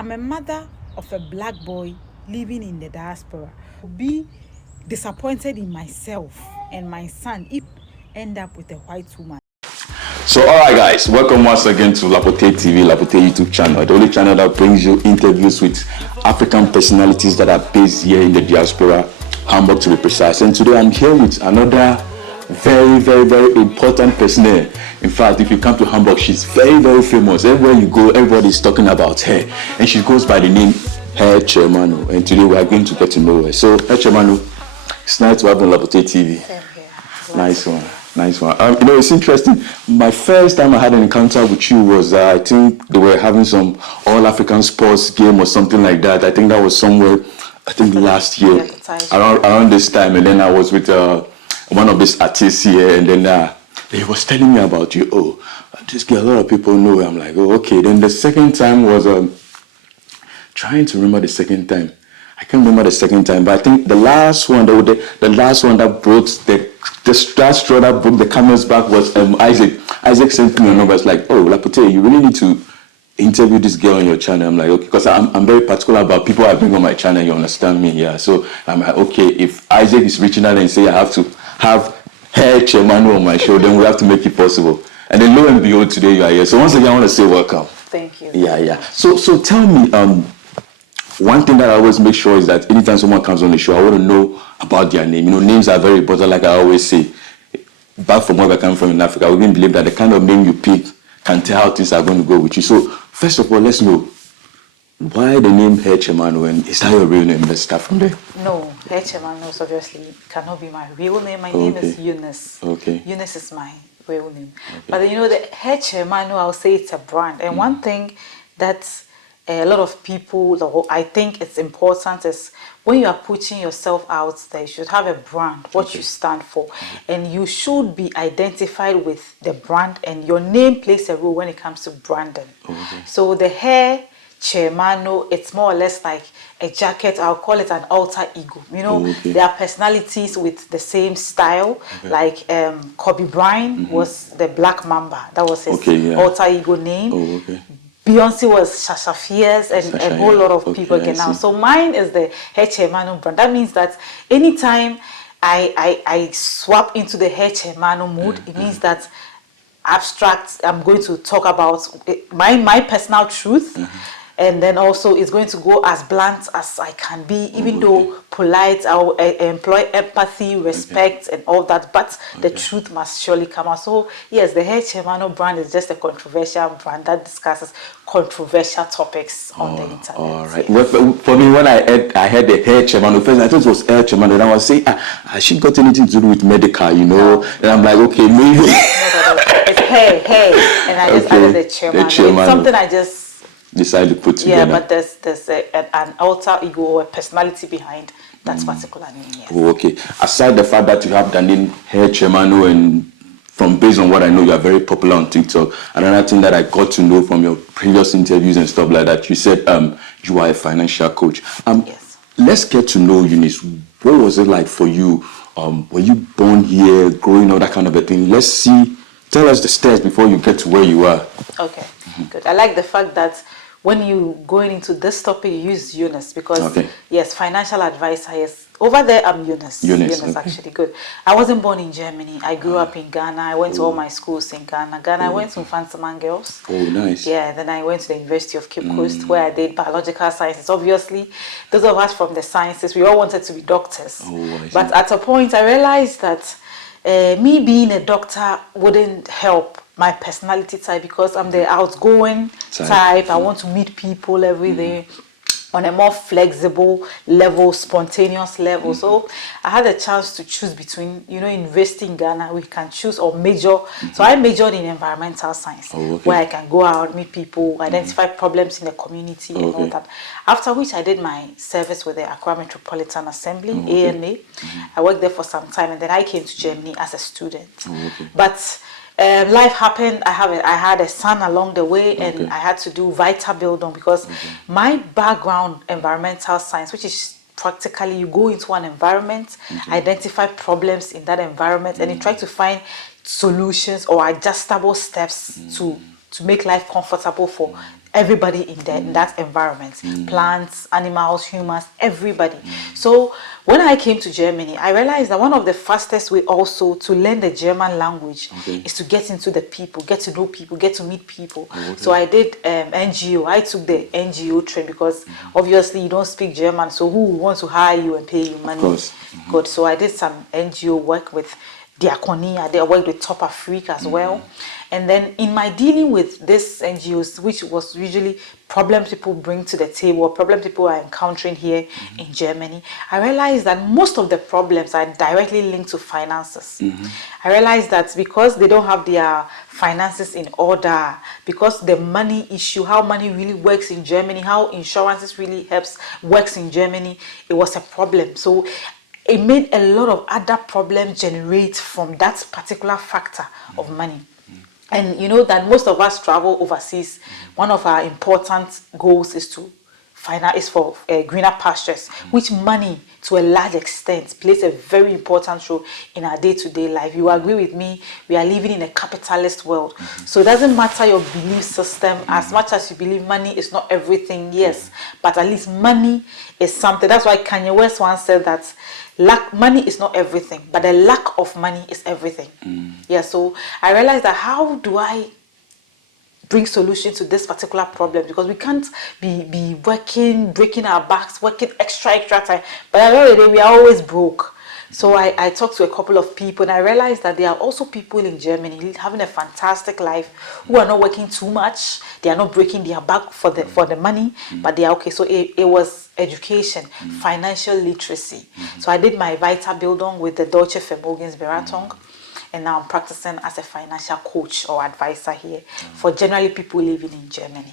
I'm a mother of a black boy living in the diaspora. I'll be disappointed in myself and my son if I end up with a white woman. So alright guys, welcome once again to LapoteeTV, Lapotee YouTube channel, the only channel that brings you interviews with African personalities that are based here in the diaspora, Hamburg to be precise. And today I'm here with another very important person here. In fact, if you come to Hamburg, she's very famous. Everywhere you go, everybody's talking about her. And she goes by the name Her Chairmano. And today we are going to get to know her. So Her Chairmano, it's nice to have you on LapoteeTV. Same here. Nice one. Nice one. It's interesting. My first time I had an encounter with you was, I think they were having some all-African sports game or something like that. I think that was somewhere, I think last year, around this time. And then I was with one of these artists here, and then he was telling me about you. Oh, this girl, a lot of people know her. I'm like, oh, okay. Then the second time was, trying to remember the second time. I can't remember the second time, but I think the last one that broke the straw that broke the camel's back was Isaac. Isaac sent me a number. It's like, oh, Lapotee, you really need to interview this girl on your channel. I'm like, okay, because I'm very particular about people I bring on my channel. You understand me? Yeah. So I'm like, okay, if Isaac is reaching out and say I have to have Her Chairmano on my show, then we have to make it possible. And then lo and behold, today you are here. So once again, I want to say welcome. Thank you. Yeah. So tell me, one thing that I always make sure is that anytime someone comes on the show, I want to know about their name. You know, names are very important, like I always say. Back from where I come from in Africa, we even believe that the kind of name you pick can tell how things are going to go with you. So, first of all, let's know, why the name Her Chairmano, and is that your real name? Let's start from there. No, Her Chairmano obviously cannot be my real name. My name is Eunice. Okay. Eunice is my real name. Okay. But you know, the Her Chairmano, I'll say it's a brand. And one thing that a lot of people, I think it's important, is when you are putting yourself out there, you should have a brand, what you stand for. And you should be identified with the brand, and your name plays a role when it comes to branding. So the Her Chairmano, it's more or less like a jacket. I'll call it an alter ego. You know, there are personalities with the same style, like Kobe Bryant was the Black Mamba. That was his alter ego name. Beyonce was Sasha Fierce, and a whole lot of people again now. So mine is the Her Chairmano brand. That means that anytime I swap into the Her Chairmano mood, it means that abstract, I'm going to talk about my personal truth. And then also it's going to go as blunt as I can be, even though polite, I'll employ empathy, respect, and all that. But the truth must surely come out. So yes, the Her Chairmano brand is just a controversial brand that discusses controversial topics on the internet. All right. Well, for me, when I heard the Her Chairmano first, I thought it was Her Chairmano, and I was saying, has she got anything to do with medical? You know? And I'm like, okay, maybe. It's Hey, and I just added the Chairmano. It's something I just decided to put together. Yeah, but there's an alter ego or a personality behind that particular name. Yes. Oh, okay. Aside the fact that you have the name Her Chairmano, and from based on what I know, you are very popular on TikTok. Another thing that I got to know from your previous interviews and stuff like that, you said you are a financial coach. Yes. Let's get to know Eunice. What was it like for you? Were you born here, growing up, that kind of a thing? Let's see. Tell us the steps before you get to where you are. Okay, good. I like the fact that when you going into this topic, you use Eunice because yes, financial advisor. Yes, over there I'm Eunice. Eunice actually good. I wasn't born in Germany. I grew up in Ghana. I went to all my schools in Ghana. I went to Fansaman Girls. Oh, nice. Yeah, then I went to the University of Cape Coast where I did biological sciences. Obviously, those of us from the sciences, we all wanted to be doctors. But at a point, I realized that me being a doctor wouldn't help my personality type because I'm the outgoing type. I want to meet people every day on a more flexible level, spontaneous level. So I had a chance to choose between, university in Ghana, we can choose or major. So I majored in environmental science, where I can go out, meet people, identify problems in the community and all that. After which I did my service with the Accra Metropolitan Assembly, AMA. I worked there for some time, and then I came to Germany as a student. But life happened. I had a son along the way, and I had to do Weiterbildung because my background, environmental science, which is practically you go into an environment, identify problems in that environment, and you try to find solutions or adjustable steps to make life comfortable for everybody in that environment, plants, animals, humans, everybody. So when I came to Germany, I realized that one of the fastest way also to learn the German language is to get into the people, get to know people, get to meet people. So I did NGO. I took the NGO train because obviously you don't speak German, so who would want to hire you and pay you money? Of course. Good. So I did some NGO work with Diakonia. I worked with Top Africa as well. And then in my dealing with these NGOs, which was usually problems people bring to the table, or problems people are encountering here in Germany, I realized that most of the problems are directly linked to finances. I realized that because they don't have their finances in order, because the money issue, how money really works in Germany, how insurances really works in Germany, it was a problem. So it made a lot of other problems generate from that particular factor of money. And you know that most of us travel overseas. One of our important goals is for greener pastures, which money to a large extent plays a very important role in our day-to-day life. You agree with me? We are living in a capitalist world. So it doesn't matter your belief system, as much as you believe money is not everything, yes, but at least money is something. That's why Kanye West once said that money is not everything, but the lack of money is everything. Yeah, so I realized that how do I bring solution to this particular problem, because we can't be working, breaking our backs, working extra time, but at the end of the day we are always broke. So I talked to a couple of people and I realized that there are also people in Germany having a fantastic life who are not working too much. They are not breaking their back for the money, but they are okay. So it was education, financial literacy. So I did my Weiterbildung with the Deutsche Vermögensberatung. And now I'm practicing as a financial coach or advisor here for generally people living in Germany.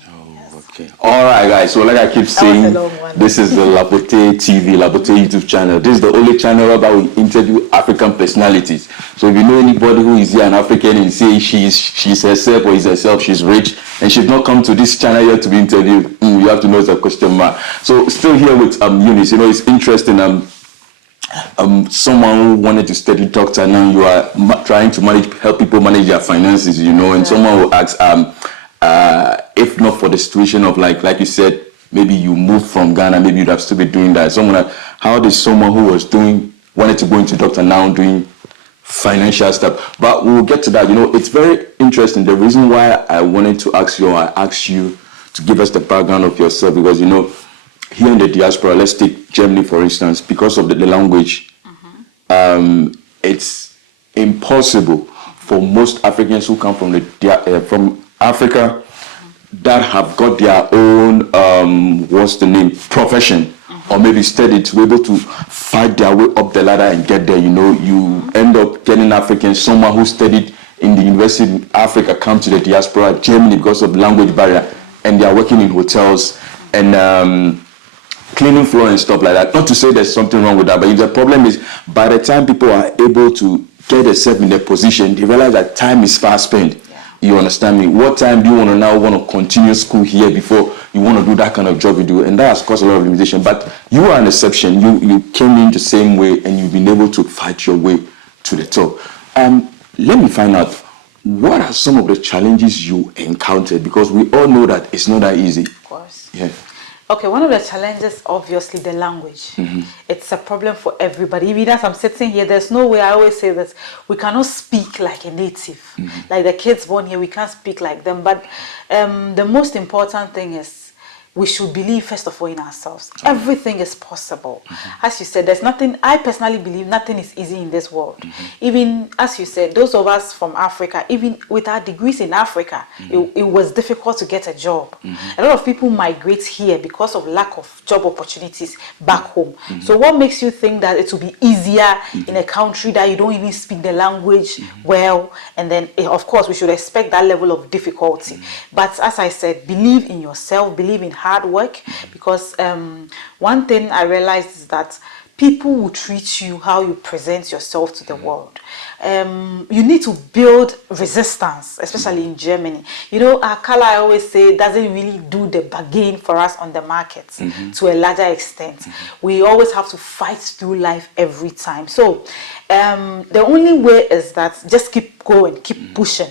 Okay. All right, guys. So like I keep saying, this is the LapoteeTV, Lapotee YouTube channel. This is the only channel where we interview African personalities. So if you know anybody who is here an African and say she's herself or is herself, she's rich, and she's not come to this channel here to be interviewed, you have to know it's a question mark. So still here with Eunice. You know, it's interesting. Someone who wanted to study doctor, now you are trying to help people manage their finances, you know, and someone will ask, if not for the situation of like you said, maybe you moved from Ghana, maybe you'd have still be doing that. How does someone who wanted to go into doctor now doing financial stuff? But we'll get to that. You know, it's very interesting. The reason why I wanted to ask you, I asked you to give us the background of yourself, because, you know, here in the diaspora, let's take Germany for instance, because of the language, it's impossible for most Africans who come from Africa that have got their own profession, or maybe studied, to be able to fight their way up the ladder and get there. You know, you end up getting Africans, someone who studied in the university in Africa, come to the diaspora, Germany, because of language barrier, and they are working in hotels and cleaning floor and stuff like that. Not to say there's something wrong with that, but the problem is by the time people are able to get themselves in their position, they realize that time is fast spent. You understand me? What time do you want to continue school here before you want to do that kind of job you do? And that has caused a lot of limitation. But you are an exception. You came in the same way and you've been able to fight your way to the top. Let me find out, what are some of the challenges you encountered? Because we all know that it's not that easy. Of course. Yeah. Okay, one of the challenges, obviously, the language. It's a problem for everybody. Even as I'm sitting here, there's no way, I always say that we cannot speak like a native. Like the kids born here, we can't speak like them. But the most important thing is we should believe, first of all, in ourselves. Everything is possible. As you said, there's nothing, I personally believe nothing is easy in this world. Even, as you said, those of us from Africa, even with our degrees in Africa, it was difficult to get a job. A lot of people migrate here because of lack of job opportunities back home. So what makes you think that it will be easier in a country that you don't even speak the language well? And then, of course, we should expect that level of difficulty. But as I said, believe in yourself, believe in hard work, because one thing I realized is that people will treat you how you present yourself to the world. You need to build resistance, especially in Germany. You know, Akala, I always say, doesn't really do the bargain for us on the market to a larger extent. We always have to fight through life every time. So the only way is that just keep going, keep pushing.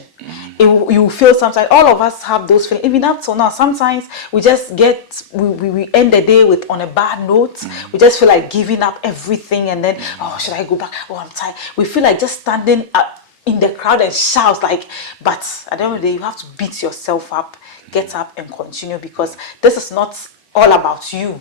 You feel sometimes, all of us have those feelings, even up till now. Sometimes we just we end the day on a bad note. We just feel like giving up everything, and then, oh, should I go back? Oh, I'm tired. We feel like just standing in the crowd and shout, like, but at the end of the day, you have to beat yourself up, get up and continue, because this is not all about you.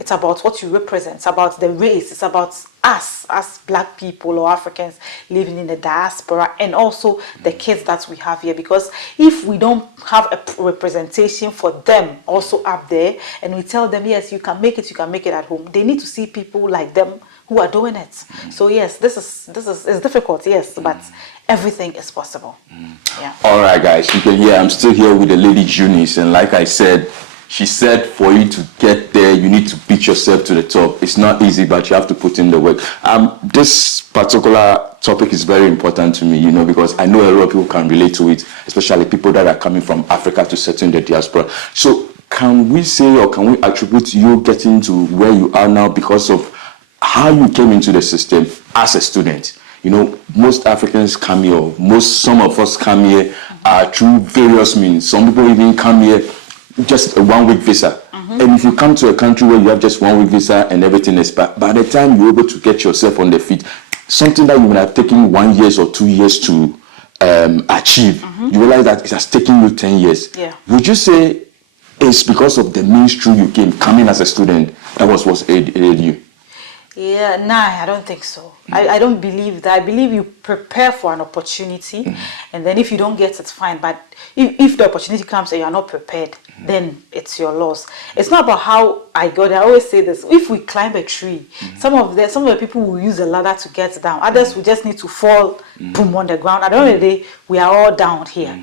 It's about what you represent. It's about the race. It's about us as Black people or Africans living in the diaspora, and also the kids that we have here. Because if we don't have a representation for them also up there, and we tell them, yes, you can make it at home, they need to see people like them who are doing it. So yes, this is it's difficult, yes, but everything is possible. Yeah. All right, guys, you can hear I'm still here with the lady Eunice, and like I said, she said for you to get there, you need to beat yourself to the top. It's not easy, but you have to put in the work. This particular topic is very important to me, you know, because I know a lot of people can relate to it, especially people that are coming from Africa to settle in the diaspora. So can we say, or can we attribute you getting to where you are now because of how you came into the system as a student? You know, most Africans come here, some of us come here through various means. Some people even come here just a 1 week visa. And if you come to a country where you have just 1 week visa and everything is back, by the time you're able to get yourself on the feet, something that you would have taken 1 year or 2 years to achieve, you realize that it has taken you 10 years. Yeah. Would you say it's because of the means through you came, coming as a student, that was what aided you? Yeah, nah, I don't think so. I don't believe that. I believe you prepare for an opportunity, and then if you don't get it, fine. But if the opportunity comes and you're not prepared, then it's your loss. It's not about how I got it. I always say this: if we climb a tree, some of the people will use a ladder to get down. Others will just need to fall, boom, on the ground. At the end of the day, we are all down here.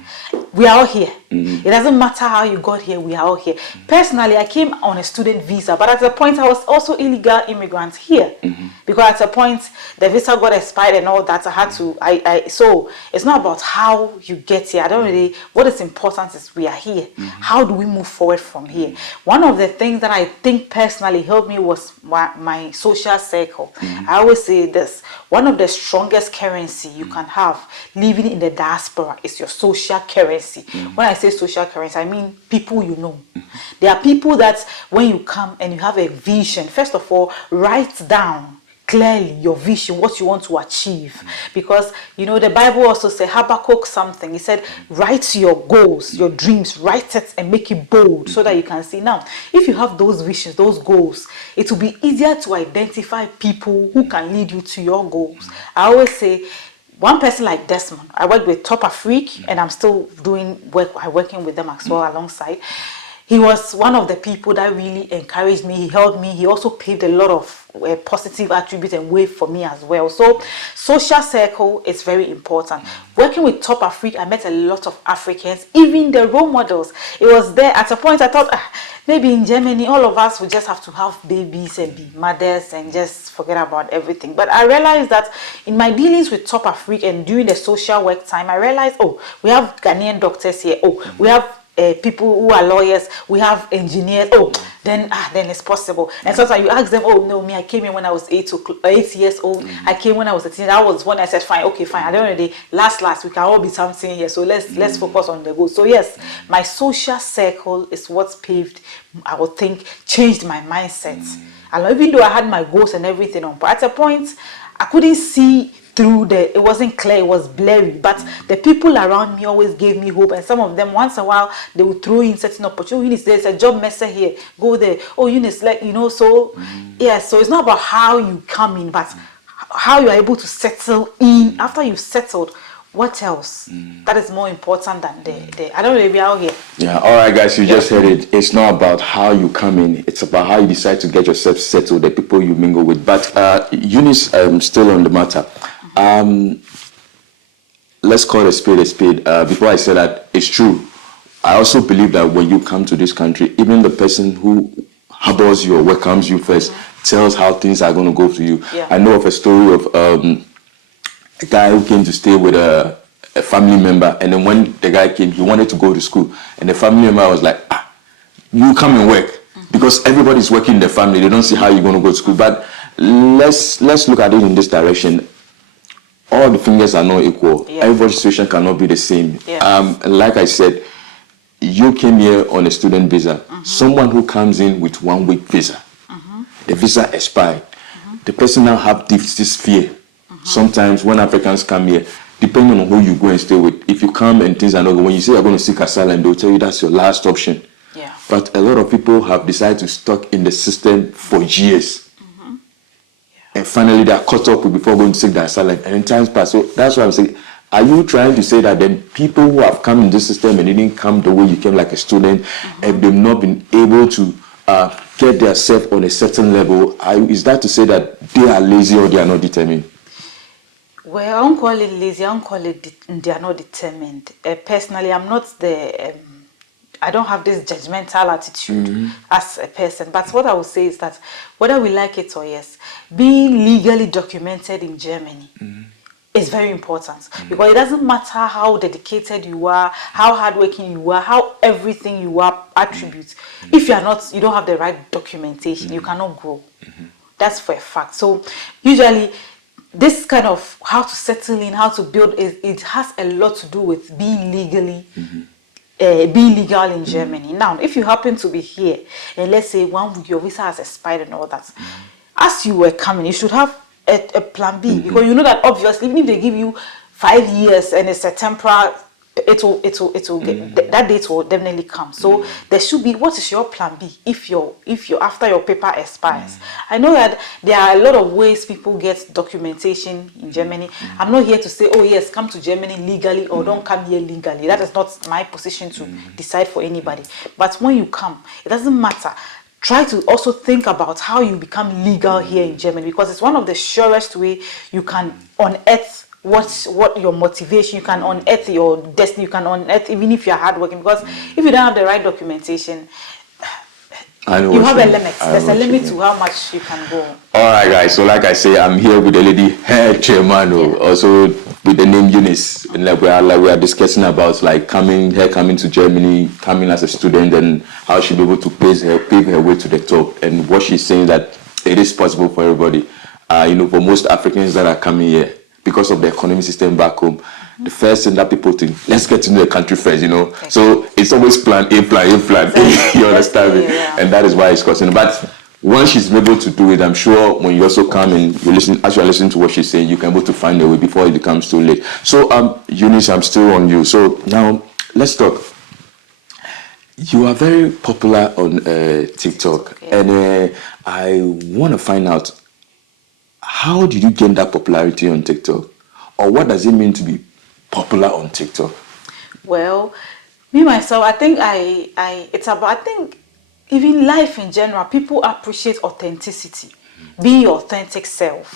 We are all here. It doesn't matter how you got here. We are all here. Personally, I came on a student visa, but at a point I was also illegal immigrant here, because at a point the visa got expired and all that. I had to. So it's not about how you get here. I don't really. What is important is we are here. How do we move forward from here? One of the things that I think personally helped me was my social circle. I always say this: one of the strongest currency you can have living in the diaspora is your social currency. When I say social currency, I mean people you know. There are people that when you come and you have a vision, first of all, write down clearly your vision, what you want to achieve. Because, you know, the Bible also said, Habakkuk something. He said, write your goals, your dreams, write it and make it bold so that you can see. Now, if you have those visions, those goals, it will be easier to identify people who can lead you to your goals. I always say, one person like Desmond, I worked with Top Afrique, and I'm still doing work, I'm working with them as well alongside. He was one of the people that really encouraged me. He helped me. He also paved a lot of positive attributes and way for me as well. So social circle is very important. Working with Top Afrique, I met a lot of Africans, even the role models. It was there at a point I thought, maybe in Germany, all of us would just have to have babies and be mothers and just forget about everything. But I realized that in my dealings with Top Afrique and during the social work time, I realized, oh, we have Ghanaian doctors here. Oh, we have people who are lawyers, we have engineers. Oh, then it's possible. And sometimes you ask them, oh no, me, I came in when I was 8 years old. I came when I was 18. That was when I said, fine, okay, fine. At the end of the day, last we can all be something here. So let's focus on the goal. So yes, my social circle is what's paved, I would think, changed my mindset. And even though I had my goals and everything on, but at a point I couldn't see through it wasn't clear, it was blurry, but the people around me always gave me hope. And some of them, once in a while, they would throw in certain opportunities. There's a job messer here, go there. Oh, Eunice, like, you know, so yeah, so it's not about how you come in, but how you are able to settle in. After you've settled, what else? That is more important than I don't know if you're out here. Yeah, all right, guys, you just heard it. It's not about how you come in, it's about how you decide to get yourself settled, the people you mingle with. But Eunice, still on the matter. Let's call a spade a spade. Before I say that, it's true. I also believe that when you come to this country, even the person who harbors you or welcomes you first tells how things are going to go to you. Yeah. I know of a story of a guy who came to stay with a family member, and then when the guy came, he wanted to go to school, and the family member was like, you come and work, because everybody's working in the family. They don't see how you're going to go to school. But let's look at it in this direction. all the fingers are not equal. Yeah. Everybody's situation cannot be the same. Yeah. Like I said, you came here on a student visa. Someone who comes in with 1 week visa, the visa expired. The person now have this fear. Sometimes when Africans come here, depending on who you go and stay with, if you come and things are not good, when you say you're going to seek asylum, they'll tell you that's your last option. Yeah. But a lot of people have decided to stuck in the system for years. And finally they are caught up with before going to seek the asylum. And in times past, so that's why I'm saying, are you trying to say that then people who have come in this system and didn't come the way you came like a student, and they've not been able to get themselves on a certain level, is that to say that they are lazy or they are not determined? Well, I don't call it lazy. I don't call it they are not determined. Personally, I'm not the. I don't have this judgmental attitude as a person. But what I would say is that whether we like it or yes, being legally documented in Germany is very important, because it doesn't matter how dedicated you are, how hardworking you are, how everything you are attributes. If you don't have the right documentation, you cannot grow. That's for a fact. So usually this kind of how to settle in, how to build, it has a lot to do with being legally being legal in Germany. Now, if you happen to be here and let's say 1 week your visa has expired and all that, as you were coming, you should have a plan B, because you know that obviously even if they give you 5 years and it's a temporary, it will get, that date will definitely come. So there should be, what is your plan B if you're after your paper expires? I know that there are a lot of ways people get documentation in Germany. I'm not here to say, oh yes, come to Germany legally or don't come here legally. That is not my position to decide for anybody. But when you come, it doesn't matter. Try to also think about how you become legal here in Germany, because it's one of the surest way you can unearth what your motivation, you can unearth your destiny, you can unearth even if you're hardworking. Because if you don't have the right documentation, you have a limit. There's a limit to how much you can go. All right, guys. So, like I say, I'm here with the lady, Her Chairmano, also with the name Eunice. And we are discussing about coming to Germany, coming as a student, and how she'll be able to pave her way to the top. And what she's saying that it is possible for everybody. For most Africans that are coming here, because of the economic system back home, the first thing that people think, let's get to know the country first, Okay. So it's always plan A, plan A, plan A. You understand me? Yeah. And that is why it's costing. But once she's able to do it, I'm sure when you also come and you listen, as you're listening to what she's saying, you can be able to find a way before it becomes too late. So, Eunice, I'm still on you. So now let's talk. You are very popular on TikTok, and I want to find out, how did you gain that popularity on TikTok? Or what does it mean to be popular on TikTok? Well, me myself, I think I think even life in general, people appreciate authenticity. Be your authentic self.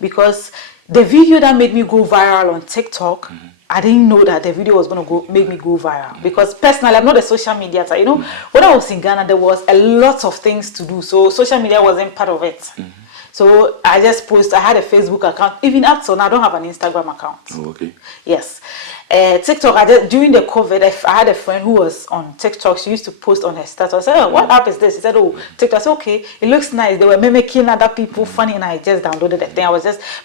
Because the video that made me go viral on TikTok, I didn't know that the video was going to make me go viral. Because personally, I'm not a social media type. When I was in Ghana, there was a lot of things to do. So social media wasn't part of it. So I just I had a Facebook account. Even up till now, I don't have an Instagram account. Oh, okay. Yes. TikTok, during the COVID, I had a friend who was on TikTok. She used to post on her status. I said, oh, what app is this? She said, oh, TikTok. I said, okay, it looks nice. They were mimicking other people, funny, and I just downloaded the thing.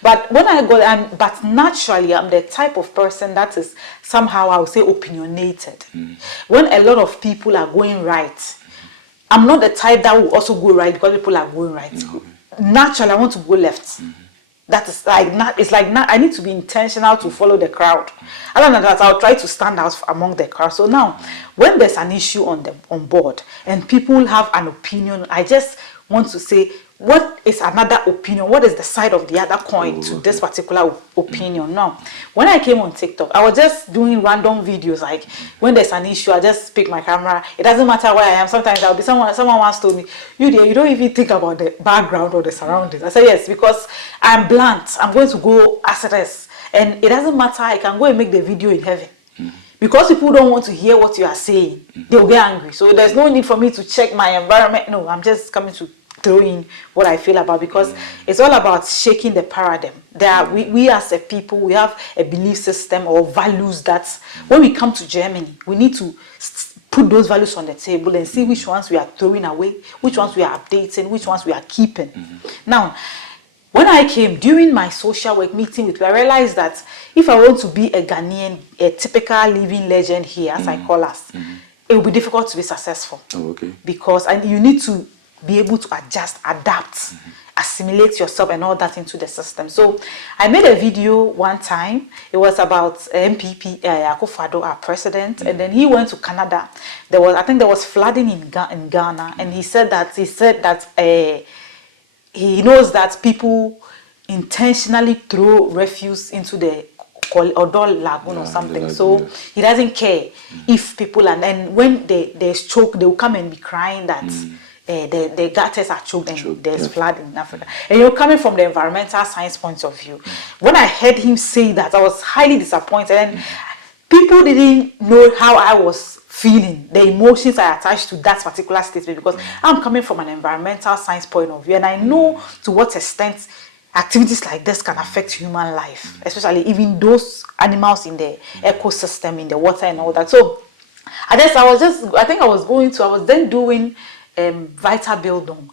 But when I got, but naturally, I'm the type of person that is somehow, I would say, opinionated. When a lot of people are going right, I'm not the type that will also go right because people are going right. Naturally, I want to go left. That is I need to be intentional to follow the crowd. Other than that, I'll try to stand out among the crowd. So now, when there's an issue on board and people have an opinion, I just want to say, what is another opinion? What is the side of the other coin to this particular opinion? Now, when I came on TikTok, I was just doing random videos. Like when there's an issue, I just pick my camera. It doesn't matter where I am. Sometimes I'll be someone once told me, you don't even think about the background or the surroundings. I said yes, because I'm blunt. I'm going to go as it is. And it doesn't matter. I can go and make the video in heaven. Because people don't want to hear what you are saying, they'll get angry. So there's no need for me to check my environment. No, I'm just coming to throw in what I feel about, because it's all about shaking the paradigm. We as a people, we have a belief system or values that when we come to Germany, we need to put those values on the table and see which ones we are throwing away, which ones we are updating, which ones we are keeping. Now, when I came during my social work meeting with, I realized that if I want to be a Ghanaian, a typical living legend here, as I call us, it will be difficult to be successful. Oh, okay. Because you need to be able to adjust, adapt, assimilate yourself and all that into the system. So I made a video one time. It was about MPP Akufo-Addo, our president, and then he went to Canada. I think there was flooding in Ghana, and he said that he knows that people intentionally throw refuse into the Odol Lagoon or something. So he doesn't care if people and when there's choke, they will come and be crying that the gutters are choked and there's flood in Africa. And you're coming from the environmental science point of view. When I heard him say that, I was highly disappointed, and people didn't know how I was feeling, the emotions I attached to that particular statement, because I'm coming from an environmental science point of view, and I know to what extent activities like this can affect human life, especially even those animals in the ecosystem, in the water and all that. So I was then doing Vita Bildung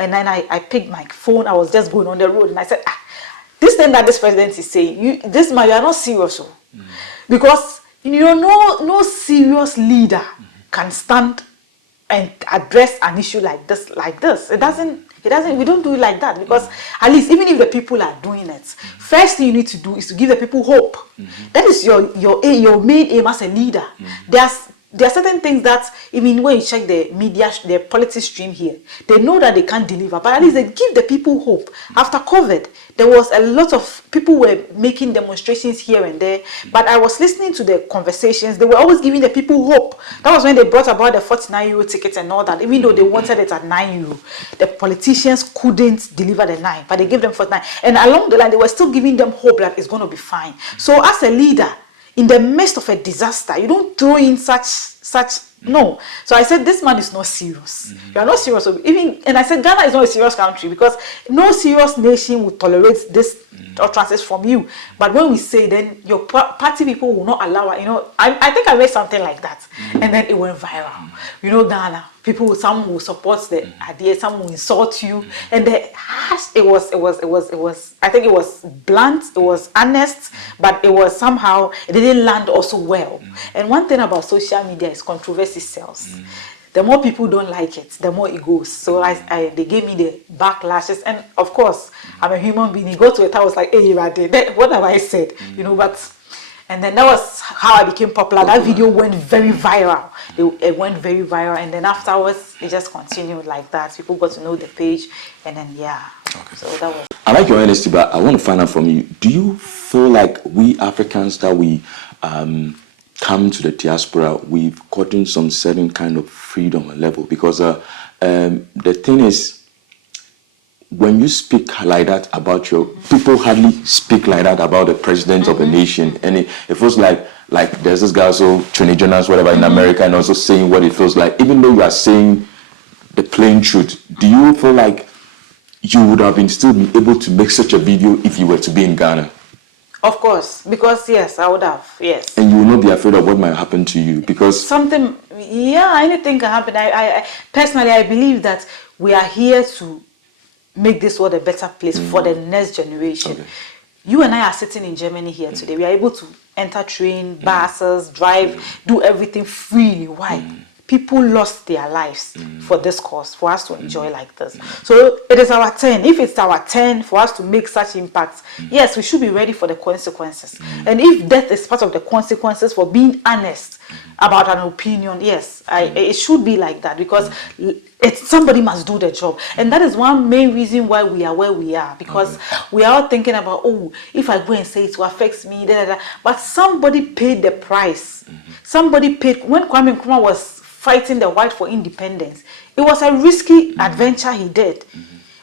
and then I picked my phone. I was just going on the road, and I said, this thing that this president is saying, you are not serious, because no serious leader can stand and address an issue like this. It doesn't. We don't do it like that, because at least even if the people are doing it, first thing you need to do is to give the people hope. That is your main aim as a leader. There are certain things that, even when you check the media, the politics stream here, they know that they can't deliver, but at least they give the people hope. After COVID, there was a lot of people were making demonstrations here and there, but I was listening to the conversations. They were always giving the people hope. That was when they brought about the 49 euro ticket and all that. Even though they wanted it at 9 euro, the politicians couldn't deliver the 9, but they gave them 49. And along the line, they were still giving them hope that it's going to be fine. So as a leader, in the midst of a disaster, you don't throw in such no. So I said, this man is not serious. You are not serious. And I said, Ghana is not a serious country, because no serious nation would tolerate this utterances from you. But when we say, then your party people will not allow it. I think I read something like that, and then it went viral. Ghana people, some will support the idea, some will insult you, and it was. I think it was blunt, it was honest, but it didn't land also well. And one thing about social media is controversy sells. The more people don't like it, the more it goes. So they gave me the backlashes, and of course, I'm a human being. He got to it, I was like, hey, what have I said? And then that was how I became popular. That video went very viral. It went very viral, and then afterwards, it just continued like that. People got to know the page, and then Okay. So that was. I like your honesty, but I want to find out from you. Do you feel like we Africans, that we come to the diaspora, we've gotten some certain kind of freedom and level? Because the thing is, when you speak like that about people hardly speak like that about the president of a nation, and it feels like there's this guy also Tony Jonas, whatever, in America, and also saying what it feels like, even though you are saying the plain truth. Do you feel like you would have still been able to make such a video if you were to be in Ghana? Of course, because yes, I would have, yes. And you will not be afraid of what might happen to you, because anything can happen. I personally, I believe that we are here to make this world a better place for the next generation. Okay. You and I are sitting in Germany here today. We are able to enter train, buses, drive, do everything freely. Why? People lost their lives for this cause, for us to enjoy like this. So it is our turn. If it's our turn for us to make such impacts, yes, we should be ready for the consequences. And if death is part of the consequences for being honest about an opinion, yes, it should be like that, because somebody must do the job. And that is one main reason why we are where we are, because we are all thinking about, if I go and say it will affect me, but somebody paid the price. Somebody paid. When Kwame Nkrumah was fighting the white for independence, it was a risky adventure he did,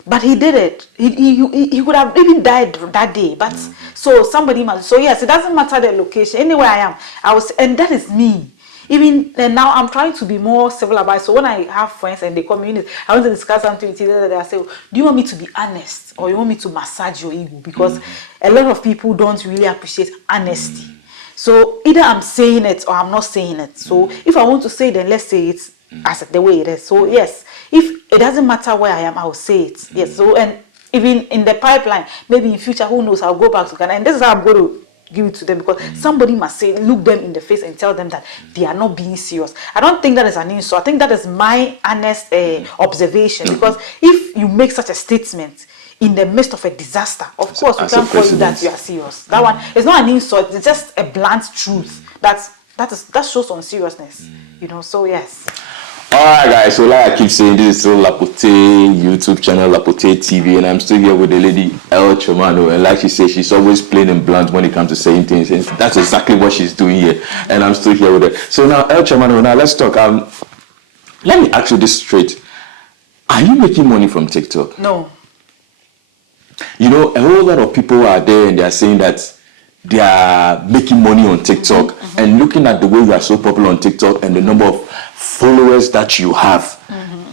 but he did it. He could have even died that day, but so somebody must. So yes, it doesn't matter the location. Anywhere I am, and that is me. Even and now I'm trying to be more civil about it. So when I have friends and they come in, I want to discuss something with you, I say, do you want me to be honest, or you want me to massage your ego? Because a lot of people don't really appreciate honesty. So either I'm saying it or I'm not saying it. So if I want to say it, then let's say it as the way it is. So yes, if it doesn't matter where I am, I will say it. Yes. So, and even in the pipeline, maybe in future, who knows, I'll go back to Ghana. And this is how I'm going to give it to them, because somebody must say, look them in the face and tell them that they are not being serious. I don't think that is an insult. I think that is my honest observation, because if you make such a statement in the midst of a disaster, of course we can't call you that you are serious. That one is not an insult, it's just a blunt truth. That shows some seriousness, you know. So yes. Alright guys, so like I keep saying, this is still Lapote YouTube channel, LapoteeTV, and I'm still here with the lady Her Chairmano, and like she said, she's always plain and blunt when it comes to saying things, and that's exactly what she's doing here, and I'm still here with her. So now, Her Chairmano, now let's talk. Let me ask you this straight. Are you making money from TikTok? No. You know, a whole lot of people are there and they are saying that they are making money on TikTok, and looking at the way you are so popular on TikTok and the number of followers that you have,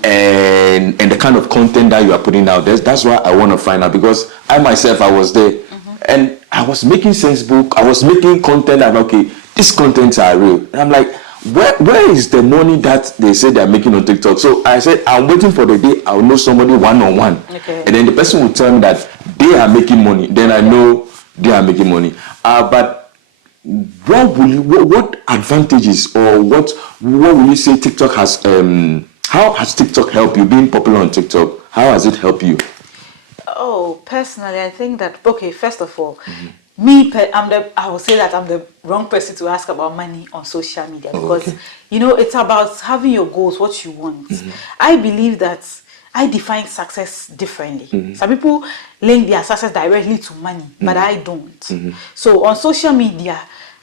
and the kind of content that you are putting out there, that's why I want to find out, because I myself, I was there and I was making sense book, I was making content. I'm like, okay, these contents are real, and I'm like, where is the money that they say they're making on TikTok? So I said, I'm waiting for the day I'll know somebody one-on-one, and then the person will tell me that they are making money, then I know they are making money. But what advantages, or what will you say TikTok has, how has TikTok helped you being popular on TikTok? How has it helped you? Oh, personally, I think that, okay, first of all, I will say that I'm the wrong person to ask about money on social media, because you know, it's about having your goals, what you want. I believe that I define success differently. Some people link their success directly to money, but I don't. So on social media,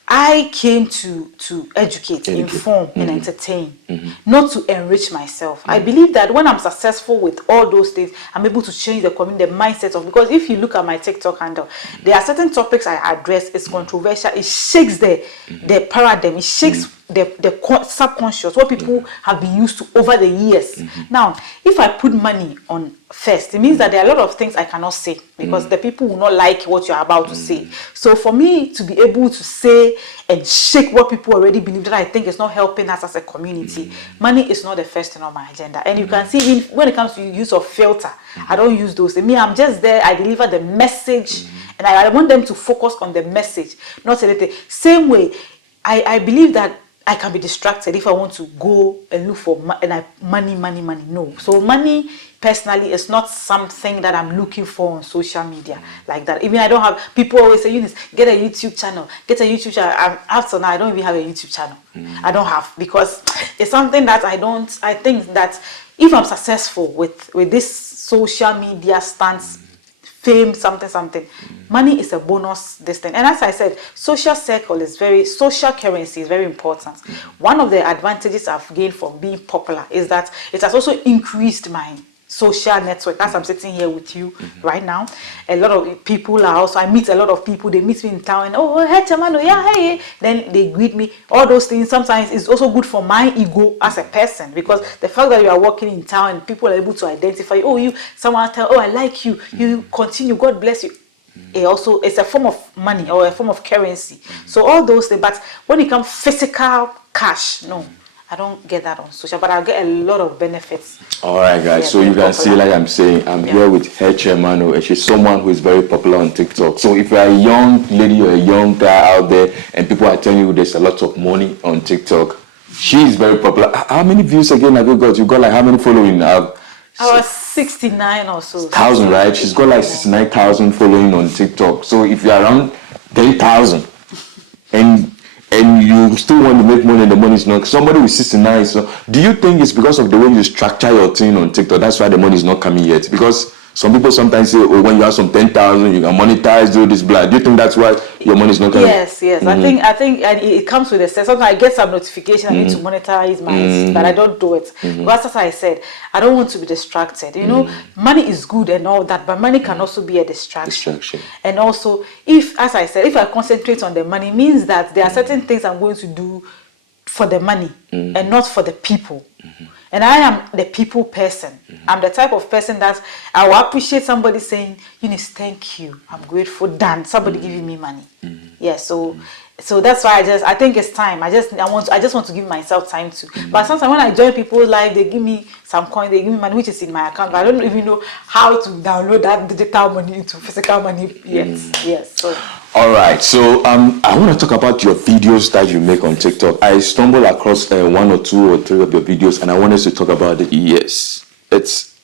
I came to educate, inform, and entertain, not to enrich myself. I believe that when I'm successful with all those things, I'm able to change the community, the mindset of, because if you look at my TikTok handle, there are certain topics I address. It's controversial. It shakes the paradigm. It shakes the subconscious, what people have been used to over the years. Now, if I put money on first, it means that there are a lot of things I cannot say, because the people will not like what you're about to say. So for me to be able to say and shake what people already believe, that I think is not helping us as a community, money is not the first thing on my agenda. And you can see, even when it comes to use of filter, I don't use those. I'm just there, I deliver the message, and I want them to focus on the message, not anything. Same way, I believe that I can be distracted if I want to go and look for money. No. So money, personally, is not something that I'm looking for on social media like that. Even I don't have, people always say, Eunice, get a YouTube channel. Get a YouTube channel. After now, I don't even have a YouTube channel. I don't have, because it's something that I think that if I'm successful with this social media stance, fame, something, money is a bonus, this thing. And as I said, social currency is very important. One of the advantages I've gained from being popular is that it has also increased my social network. As I'm sitting here with you right now, a lot of people are also, I meet a lot of people, they meet me in town, and oh, Her Chairmano, yeah, hey, then they greet me, all those things. Sometimes it's also good for my ego as a person, because the fact that you are walking in town and people are able to identify, someone tell, oh, I like you, you continue, God bless you. It's a form of money, or a form of currency. So all those things, but when it comes physical cash, no, I don't get that on social, but I get a lot of benefits. All right, guys. So you can see, like I'm saying, I'm here with Her Chairmano, and she's someone who is very popular on TikTok. So if you're a young lady or a young guy out there, and people are telling you there's a lot of money on TikTok, she's very popular. How many views again have you got? You got like how many following? I was 69 or so. 1,000, right? She's got like 69,000 following on TikTok. So if you're around 10,000, and you still want to make money and the money is not, somebody with 69, so do you think it's because of the way you structure your thing on TikTok, that's why the money is not coming yet? Because some people sometimes say, oh, when you have some 10,000, you can monetize, do this, blah. Do you think that's why your money is not coming? Yes. I think and it comes with a sense. Sometimes I get some notification, I need to monetize my, but I don't do it. Because as I said, I don't want to be distracted. You know, money is good and all that, but money can also be a distraction. And also, if I concentrate on the money, means that there are certain things I'm going to do for the money and not for the people. And I am the people person. I'm the type of person that I will appreciate somebody saying, Eunice, thank you, I'm grateful, than somebody giving me money. Yeah, so So that's why I think it's time. I just want to give myself time to. But sometimes when I join people's live, they give me some coin, they give me money which is in my account, but I don't even know how to download that digital money into physical money yet. Yes. So All right, so I want to talk about your videos that you make on TikTok. I stumbled across 1 or 2 or 3 of your videos, and I wanted to talk about it. Yes, it's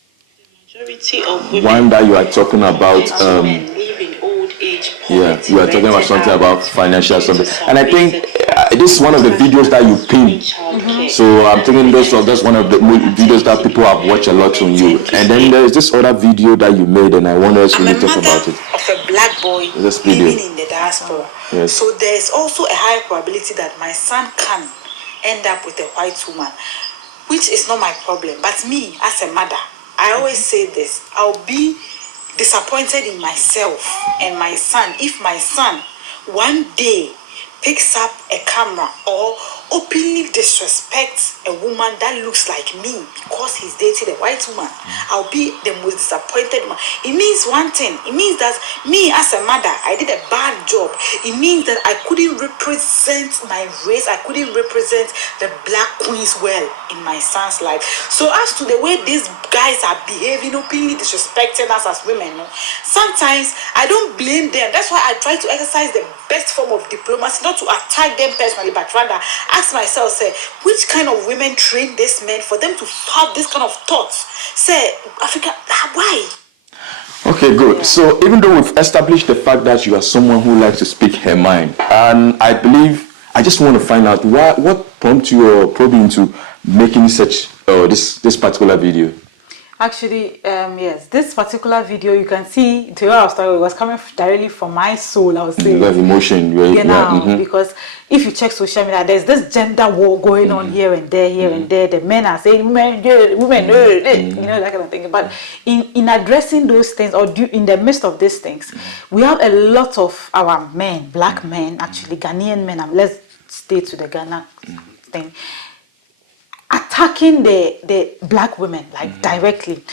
Majority of women, one that you are talking about. men live in old age Yeah, poverty, you are talking about something about rented financial out, something, due to and I some think recent this is one of the videos that you pin. childcare. So I'm thinking that's one of the videos that people have watched a lot on you. And then there's this other video that you made, and I want us I'm really a talk mother about it. of a black boy This video. living in the diaspora. Yes. So there's also a high probability that my son can end up with a white woman, which is not my problem. But me, as a mother, I always say this: I'll be disappointed in myself and my son if my son one day picks up a camera or openly disrespects a woman that looks like me because he's dating a white woman. I'll be the most disappointed man. It means one thing. It means that me as a mother, I did a bad job. It means that I couldn't represent my race. I couldn't represent the black queens well in my son's life. So as to the way these guys are behaving, openly disrespecting us as women, no, sometimes I don't blame them. That's why I try to exercise the best form of diplomacy, not to attack them personally, but rather ask myself, say, which kind of women train these men for them to have this kind of thoughts? Say, Africa, why? Okay, good. So even though we've established the fact that you are someone who likes to speak her mind, and I believe I just want to find out what prompted you or probed you into making such this particular video. actually, yes, this particular video, you can see, to your story, it was coming directly from my soul, I would say. You have emotion, right? Yeah, now, because if you check social media, there's this gender war going on here and there, and there. The men are saying, women, you know, that kind of thing. But in addressing those things, or in the midst of these things, we have a lot of our men, black men, actually, Ghanaian men, let's stay to the Ghana thing, attacking the black women, like directly,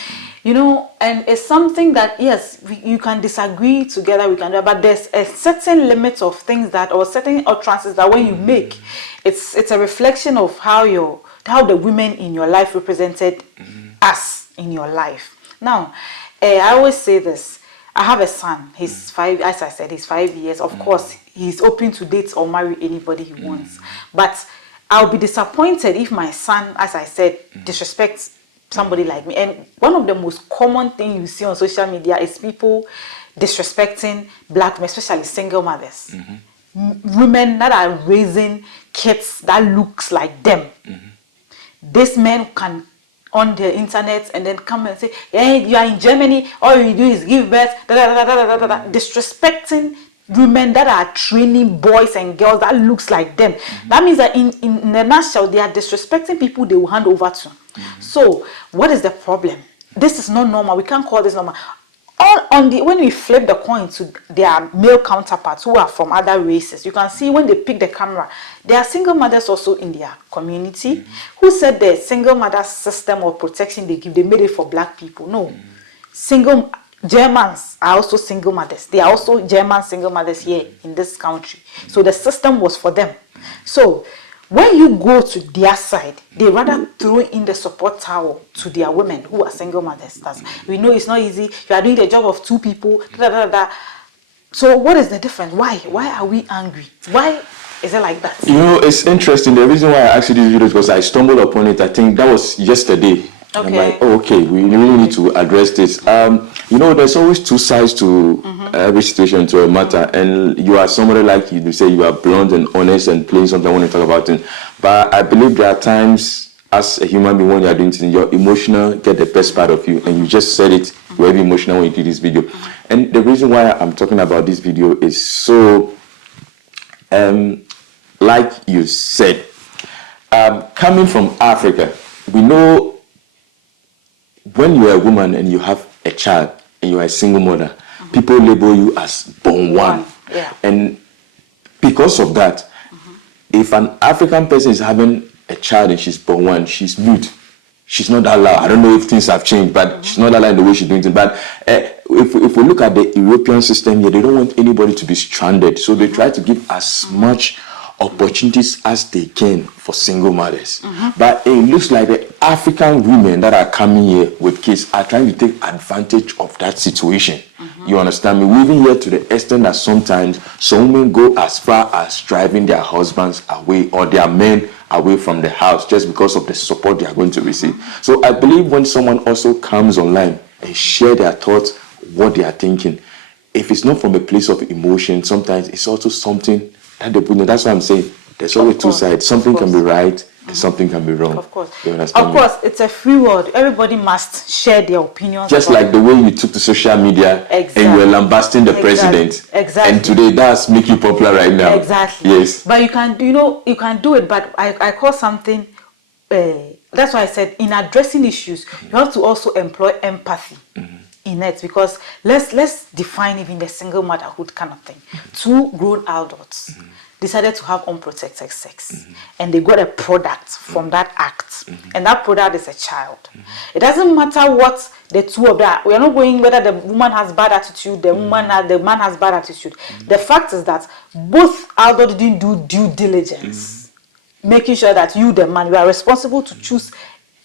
you know. And it's something that, yes, you can disagree together, we can do, but there's a certain limit of things that, or certain utterances that when you make, it's a reflection of how the women in your life represented us in your life. Now, I always say this: I have a son. He's 5. As I said, he's 5 years. Of course, he's open to date or marry anybody he wants, but I'll be disappointed if my son, as I said, disrespects somebody like me. And one of the most common things you see on social media is people disrespecting black men, especially single mothers. Women that are raising kids that looks like them. These men can on the internet and then come and say, hey, you are in Germany, all you do is give birth, disrespecting women that are training boys and girls that looks like them. That means that in a nutshell, they are disrespecting people they will hand over to. So what is the problem? This is not normal. We can't call this normal. When we flip the coin to their male counterparts who are from other races, you can see when they pick the camera, there are single mothers also in their community who said the single mother system of protection they give, they made it for black people. No. Single Germans are also single mothers. They are also German single mothers here in this country. So the system was for them. So when you go to their side, they rather throw in the support towel to their women who are single mothers. We know it's not easy. You are doing the job of 2 people. So what is the difference? Why are we angry? Why is it like that? You know, it's interesting. The reason why I asked you this video is because I stumbled upon it. I think that was yesterday. Okay. I'm like, oh, okay, we really need to address this. You know, there's always 2 sides to every situation, to a matter. And you are somebody like you say you are blunt and honest and plain something I want to talk about it. But I believe there are times as a human being when you are doing things, your emotional get the best part of you. And you just said it, you were emotional when you did this video. And the reason why I'm talking about this video is so, like you said, coming from Africa, we know when you are a woman and you have a child and you are a single mother, people label you as born one. Yeah. And because of that, if an African person is having a child and she's born one, she's mute. she's not that loud. I don't know if things have changed, but she's not that loud in the way she's doing things. But if we look at the European system here, they don't want anybody to be stranded. So they try to give as much opportunities as they can for single mothers. But it looks like the African women that are coming here with kids are trying to take advantage of that situation. You understand me? We even hear to the extent that sometimes some women go as far as driving their husbands away or their men away from the house just because of the support they are going to receive. So I believe when someone also comes online and share their thoughts, what they are thinking, if it's not from a place of emotion, sometimes it's also something that they put in. That's what I'm saying. There's always two sides. Something can be right and something can be wrong. Of course. You understand Of me? course, it's a free world. Everybody must share their opinions. Just like the way you took to social media and you were lambasting the president. Exactly. And today that's making you popular right now. Exactly. Yes. But you can, you can do it. But I call something. That's why I said in addressing issues, you have to also employ empathy in it, because let's define even the single motherhood kind of thing. Two grown adults decided to have unprotected sex, and they got a product from that act, and that product is a child. It doesn't matter what the two of that. We are not going whether the woman has bad attitude, the man has bad attitude. The fact is that both adults didn't do due diligence, making sure that you, the man, you are responsible to choose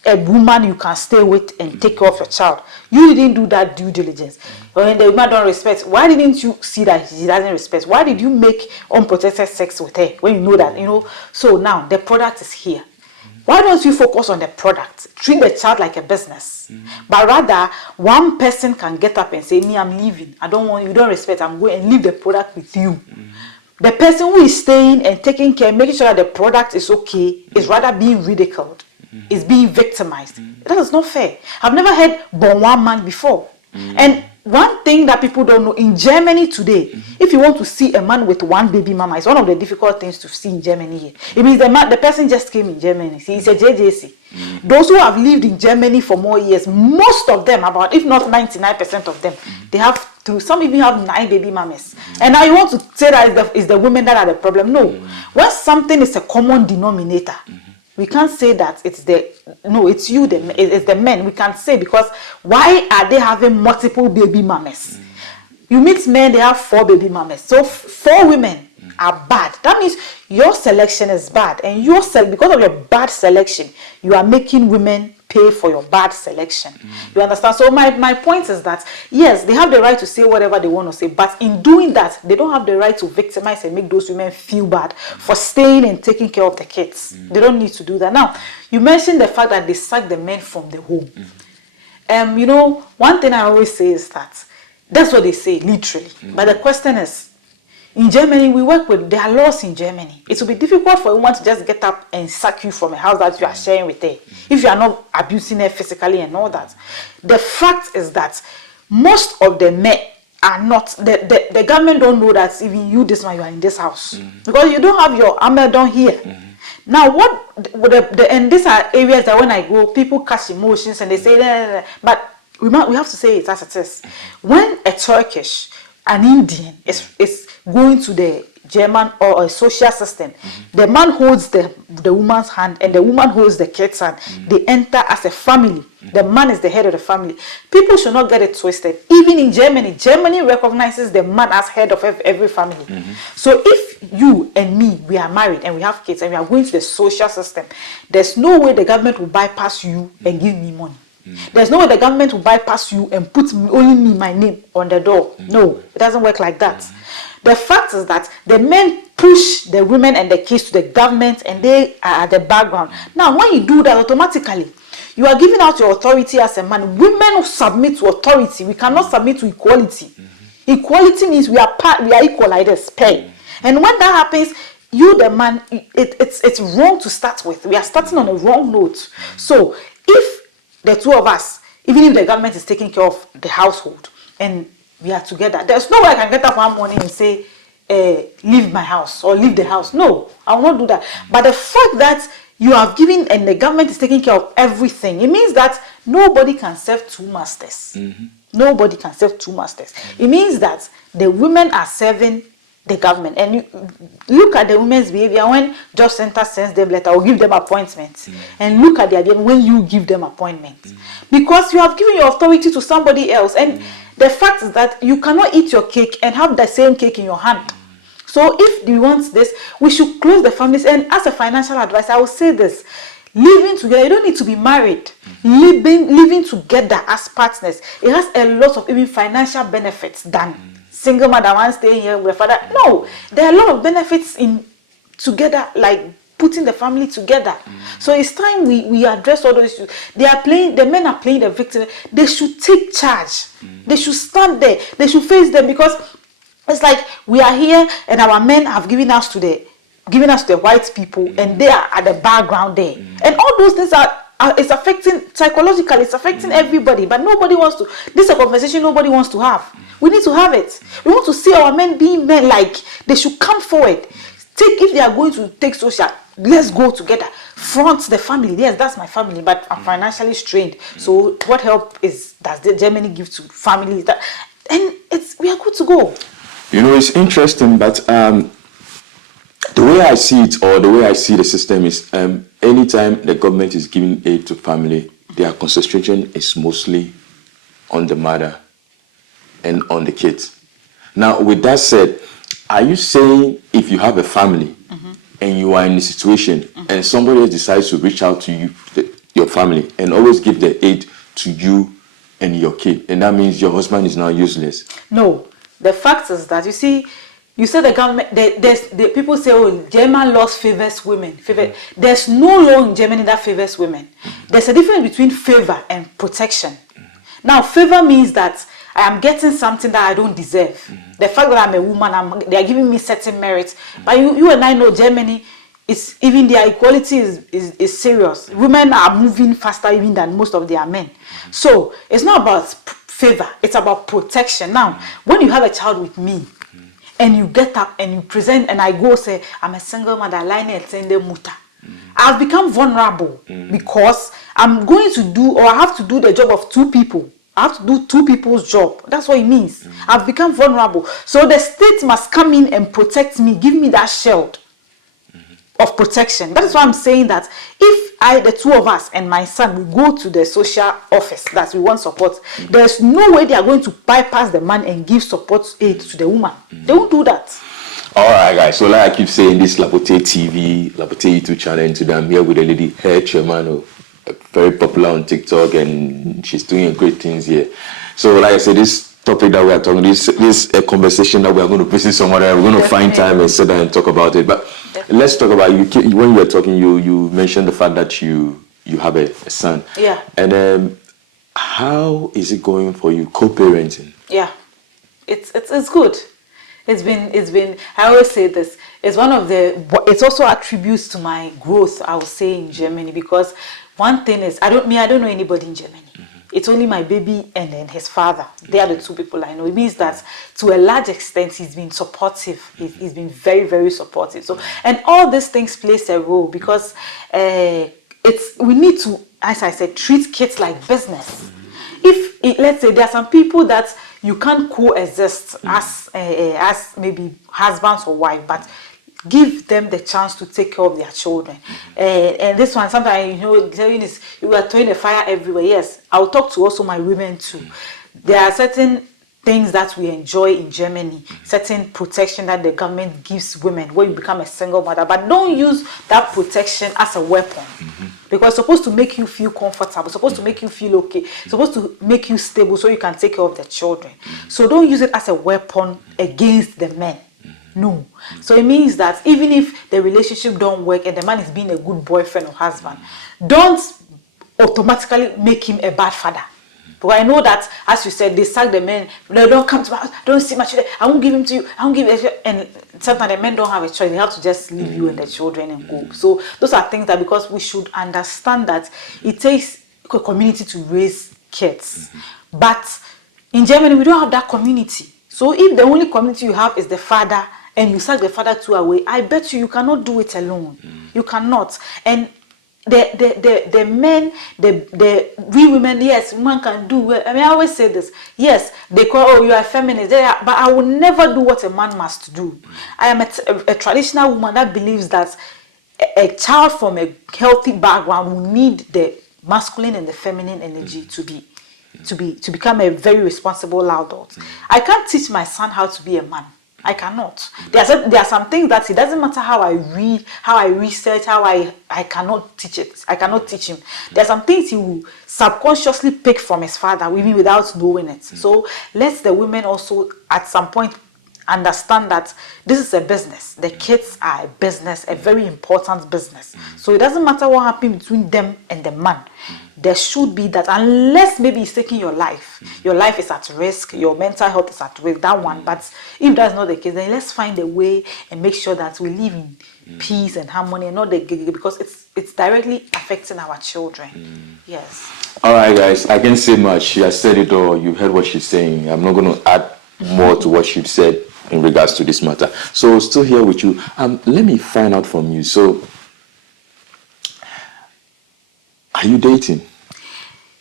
a woman you can stay with and take care of your child. You didn't do that due diligence. When the woman don't respect, why didn't you see that she doesn't respect? Why did you make unprotected sex with her when you know that, So now the product is here. Why don't you focus on the product? Treat the child like a business. But rather, one person can get up and say, me, I'm leaving. I don't want you, don't respect, I'm going and leave the product with you. The person who is staying and taking care, making sure that the product is okay, is rather being ridiculed. Is being victimized. That is not fair. I've never heard born one man before. And one thing that people don't know, in Germany today, if you want to see a man with one baby mama, it's one of the difficult things to see in Germany here. It means the person just came in Germany. See, it's a JJC. Those who have lived in Germany for more years, most of them, about if not 99% of them, they have some even have 9 baby mamas. And now you want to say that it's the women that are the problem. No. When something is a common denominator, we can't say that it's it's the men. We can't say, because why are they having multiple baby mamas? You meet men, they have 4 baby mamas. So 4 women are bad. That means your selection is bad. And because of your bad selection, you are making women pay for your bad selection. You understand? So my point is that, yes, they have the right to say whatever they want to say, but in doing that, they don't have the right to victimize and make those women feel bad for staying and taking care of the kids. They don't need to do that. Now, you mentioned the fact that they sack the men from the home. One thing I always say is that that's what they say, literally. But the question is, in Germany, there are laws in Germany. It will be difficult for a woman to just get up and sack you from a house that you are sharing with her, if you are not abusing her physically and all that. The fact is that most of the men are not, the government don't know that even you, this man, you are in this house. Because you don't have your armor down here. Now, and these are areas that when I go, people catch emotions and they say, nah. But we have to say it as it is. When an Indian is going to the German or a social system, the man holds the woman's hand and the woman holds the kid's hand. They enter as a family. The man is the head of the family. People should not get it twisted. Even in Germany recognizes the man as head of every family. So if you and me, we are married and we have kids and we are going to the social system, there's no way the government will bypass you and give me money. There's no way the government will bypass you and put only my name on the door. No, it doesn't work like that. The fact is that the men push the women and the kids to the government and they are at the background. Now, when you do that, automatically, you are giving out your authority as a man. Women submit to authority. We cannot submit to equality. Equality means we are equal like this, pay. And when that happens, you, the man, it's wrong to start with. We are starting on a wrong note. So, if the two of us, even if the government is taking care of the household and we are together, there's no way I can get up one morning and say, leave my house or leave the house. No, I will not do that. But the fact that you have given and the government is taking care of everything, it means that nobody can serve 2 masters. Nobody can serve 2 masters. It means that the women are serving the government. And you look at the women's behavior when job center sends them letter or give them appointments, and look at their behavior when you give them appointments, because you have given your authority to somebody else. And the fact is that you cannot eat your cake and have the same cake in your hand. So if you want this, we should close the families. And as a financial advisor, I will say this: living together, you don't need to be married. Living together as partners, it has a lot of even financial benefits than single mother one staying here with father. No, there are a lot of benefits in together, like putting the family together. So it's time we address all those issues. The men are playing the victim. They should take charge. They should stand there. They should face them, because it's like we are here and our men have given us to the white people, and they are at the background there. And all those things it's affecting psychologically, it's affecting everybody, but nobody wants to. This is a conversation nobody wants to have. We need to have it. We want to see our men being men. Like, they should come forward. If they are going to take social, let's go together. Front the family. Yes, that's my family, but I'm financially strained. So what help does Germany give to families? And we are good to go. You know, it's interesting, but the way I see it, or the way I see the system is, anytime the government is giving aid to family, their concentration is mostly on the mother and on the kids. Now, with that said, are you saying if you have a family and you are in a situation and somebody else decides to reach out to you, your family, and always give the aid to you and your kid, and that means your husband is now useless? No. The fact is that, you said the government, the people say, oh, German laws favors women. There's no law in Germany that favors women. There's a difference between favor and protection. Now, favor means that I am getting something that I don't deserve. The fact that I'm a woman, they are giving me certain merits. But you and I know Germany, even their equality is serious. Women are moving faster even than most of their men. So it's not about favor, it's about protection. Now, when you have a child with me, and you get up and you present, and I go say, I'm a single mother, line and send them muta, I've become vulnerable, because I'm going to do, or I have to do the job of two people. I have to do two people's job. That's what it means. I've become vulnerable. So the state must come in and protect me, give me that shield of protection. That is why I'm saying that if the two of us and my son, we go to the social office that we want support, there's no way they are going to bypass the man and give support aid to the woman. They won't do that. All right, guys. So like I keep saying, this LapoteeTV, Lapotee YouTube channel, and today I'm here with a lady, Her Chairmano, very popular on TikTok, and she's doing great things here. So like I said, this topic that we are talking, this a conversation that we are going to visit somewhere. We're going to find time and sit down and talk about it. But let's talk about you. When you were talking, you mentioned the fact that you have a son. Yeah. And how is it going for you co-parenting? Yeah, it's good. It's been. I always say this. It's one of the. It's also attributes to my growth, I would say, in Germany, because one thing is I don't know anybody in Germany. It's only my baby and then his father. They are the two people I know. It means that to a large extent he's been supportive. He's been very, very supportive. So, and all these things plays a role, because we need to, as I said, treat kids like business. Let's say there are some people that you can't coexist as maybe husbands or wife, but give them the chance to take care of their children. And this one, sometimes, you are throwing a fire everywhere. Yes, I'll talk to also my women too. There are certain things that we enjoy in Germany, certain protection that the government gives women when you become a single mother, but don't use that protection as a weapon. Because it's supposed to make you feel comfortable, supposed to make you feel okay, supposed to make you stable so you can take care of the children. So don't use it as a weapon against the men. No. So it means that even if the relationship don't work and the man is being a good boyfriend or husband, don't automatically make him a bad father. Because I know that, as you said, they sack the men. They don't come to my house. Don't see my children. I won't give him to you. I won't give it. And sometimes the men don't have a choice. They have to just leave you and the children and go. So those are things that, because we should understand that it takes a community to raise kids. But in Germany, we don't have that community. So if the only community you have is the father, and you sack the father two away, I bet you cannot do it alone. You cannot. And the men, we women, yes, women can do well. I mean, I always say this. Yes, they call, oh, you are feminist. But I will never do what a man must do. I am a traditional woman that believes that a child from a healthy background will need the masculine and the feminine energy to become a very responsible adult. I can't teach my son how to be a man. I cannot. There are some things that it doesn't matter how I read, how I research, how I cannot teach it. I cannot teach him. There are some things he will subconsciously pick from his father, even without knowing it. So let the women also at some point understand that this is a business. The kids are a business, a very important business. So it doesn't matter what happens between them and the man. There should be that, unless maybe he's taking your life is at risk, your mental health is at risk, that one. But if that's not the case, then let's find a way and make sure that we live in peace and harmony and not the because it's directly affecting our children. Yes. All right, guys, I can't say much. She has said it all. You heard what she's saying. I'm not going to add more to what she said in regards to this matter. So still here with you. Let me find out from you. So are you dating?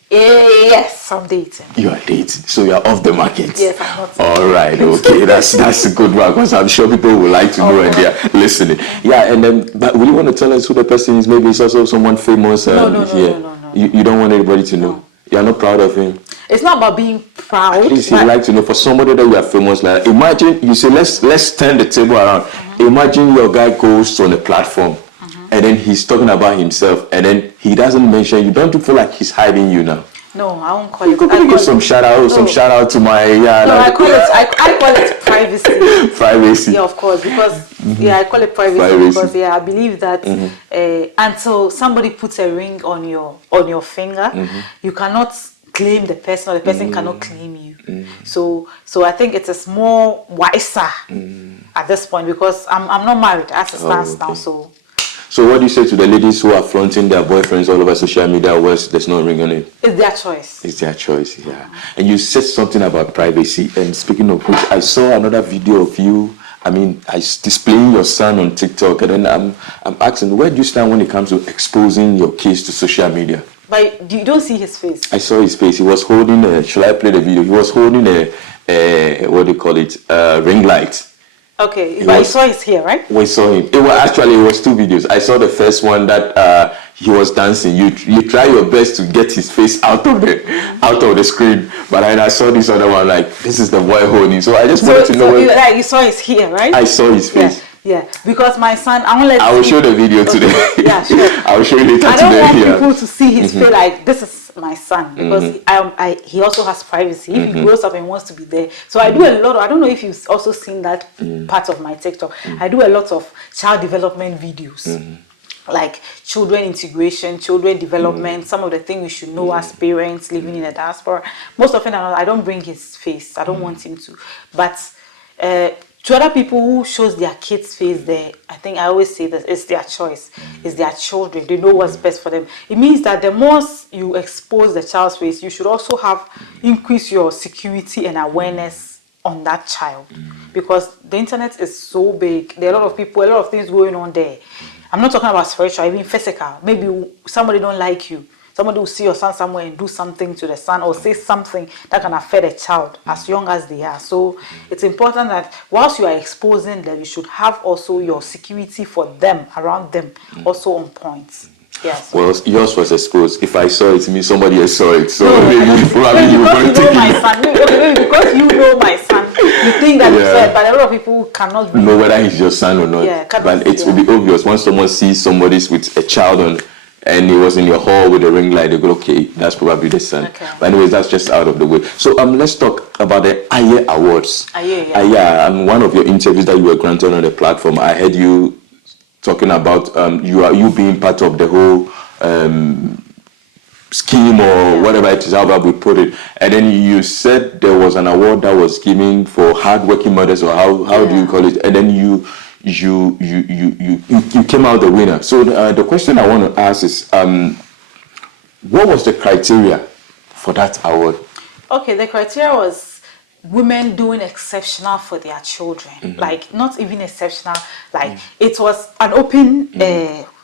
Yes, I'm dating. You are dating, so you are off the market. Yes, I'm not. All right, okay, that's a good one because I'm sure people would like to know and they are listening. Yeah, and then, but will you want to tell us who the person is? Maybe it's also someone famous. No. You don't want anybody to know. You are not proud of him. It's not about being proud. At least you'd like to know for somebody that you are famous. Like, imagine you say, let's turn the table around. Imagine your guy goes on a platform. And then he's talking about himself, and then he doesn't mention you. Don't you feel like he's hiding you now? No, I won't call it. Could you give some shout out? Some shout out to my I call it privacy. Privacy. Yeah, of course, because I call it privacy. Because I believe that until somebody puts a ring on your finger, you cannot claim the person, or the person cannot claim you. So I think it is more wiser at this point, because I'm not married as it stands now. So what do you say to the ladies who are flaunting their boyfriends all over social media where there's no ring on it? It's their choice. It's their choice, yeah. And you said something about privacy. And speaking of which, I saw another video of you. I mean, displaying your son on TikTok. And then I'm asking, where do you stand when it comes to exposing your kids to social media? But you don't see his face. I saw his face. He was holding shall I play the video? He was holding what do you call it? Ring light. Okay, but you saw his hair, right? We saw him. It was two videos. I saw the first one that he was dancing. You try your best to get his face out of the screen, but I saw this other one, like, this is the boy holding. So I just wanted to know. You saw his hair, right? I saw his face. Yeah, because my son, I will show the video today. Yeah, sure. I will show you later today. I don't want people to see his face like, this is my son, because he also has privacy. If he grows up and wants to be there. So I do a lot of, I don't know if you've also seen that part of my TikTok. I do a lot of child development videos. Like children integration, children development, some of the things we should know as parents living in a diaspora. Most often I don't bring his face. I don't want him to. But to other people who shows their kids' face there, I think I always say that it's their choice. It's their children. They know what's best for them. It means that the more you expose the child's face, you should also increase your security and awareness on that child. Because the internet is so big. There are a lot of people, a lot of things going on there. I'm not talking about spiritual, even physical. Maybe somebody don't like you. Somebody will see your son somewhere and do something to the son, or say something that can affect a child as young as they are. So it's important that whilst you are exposing them, you should have also your security for them, around them, also on point. Yes. Well, yours was exposed. If I saw it, it means somebody else saw it. So maybe because you know my son. Maybe because you know my son, you think that you saw it, but a lot of people cannot know whether he's your son or not. Yeah, but it will be obvious once someone sees somebody with a child on, and he was in your hall with a ring light, they go, okay, that's probably the son. Okay. But anyways, that's just out of the way. So let's talk about the Aye Awards. Aye, one of your interviews that you were granted on the platform, I heard you talking about you being part of the whole scheme or whatever it is, however we put it. And then you said there was an award that was given for hardworking mothers, or how do you call it? And then you came out the winner. So the question I want to ask is, what was the criteria for that award? Okay, the criteria was women doing exceptional for their children. Like, not even exceptional, like it was an open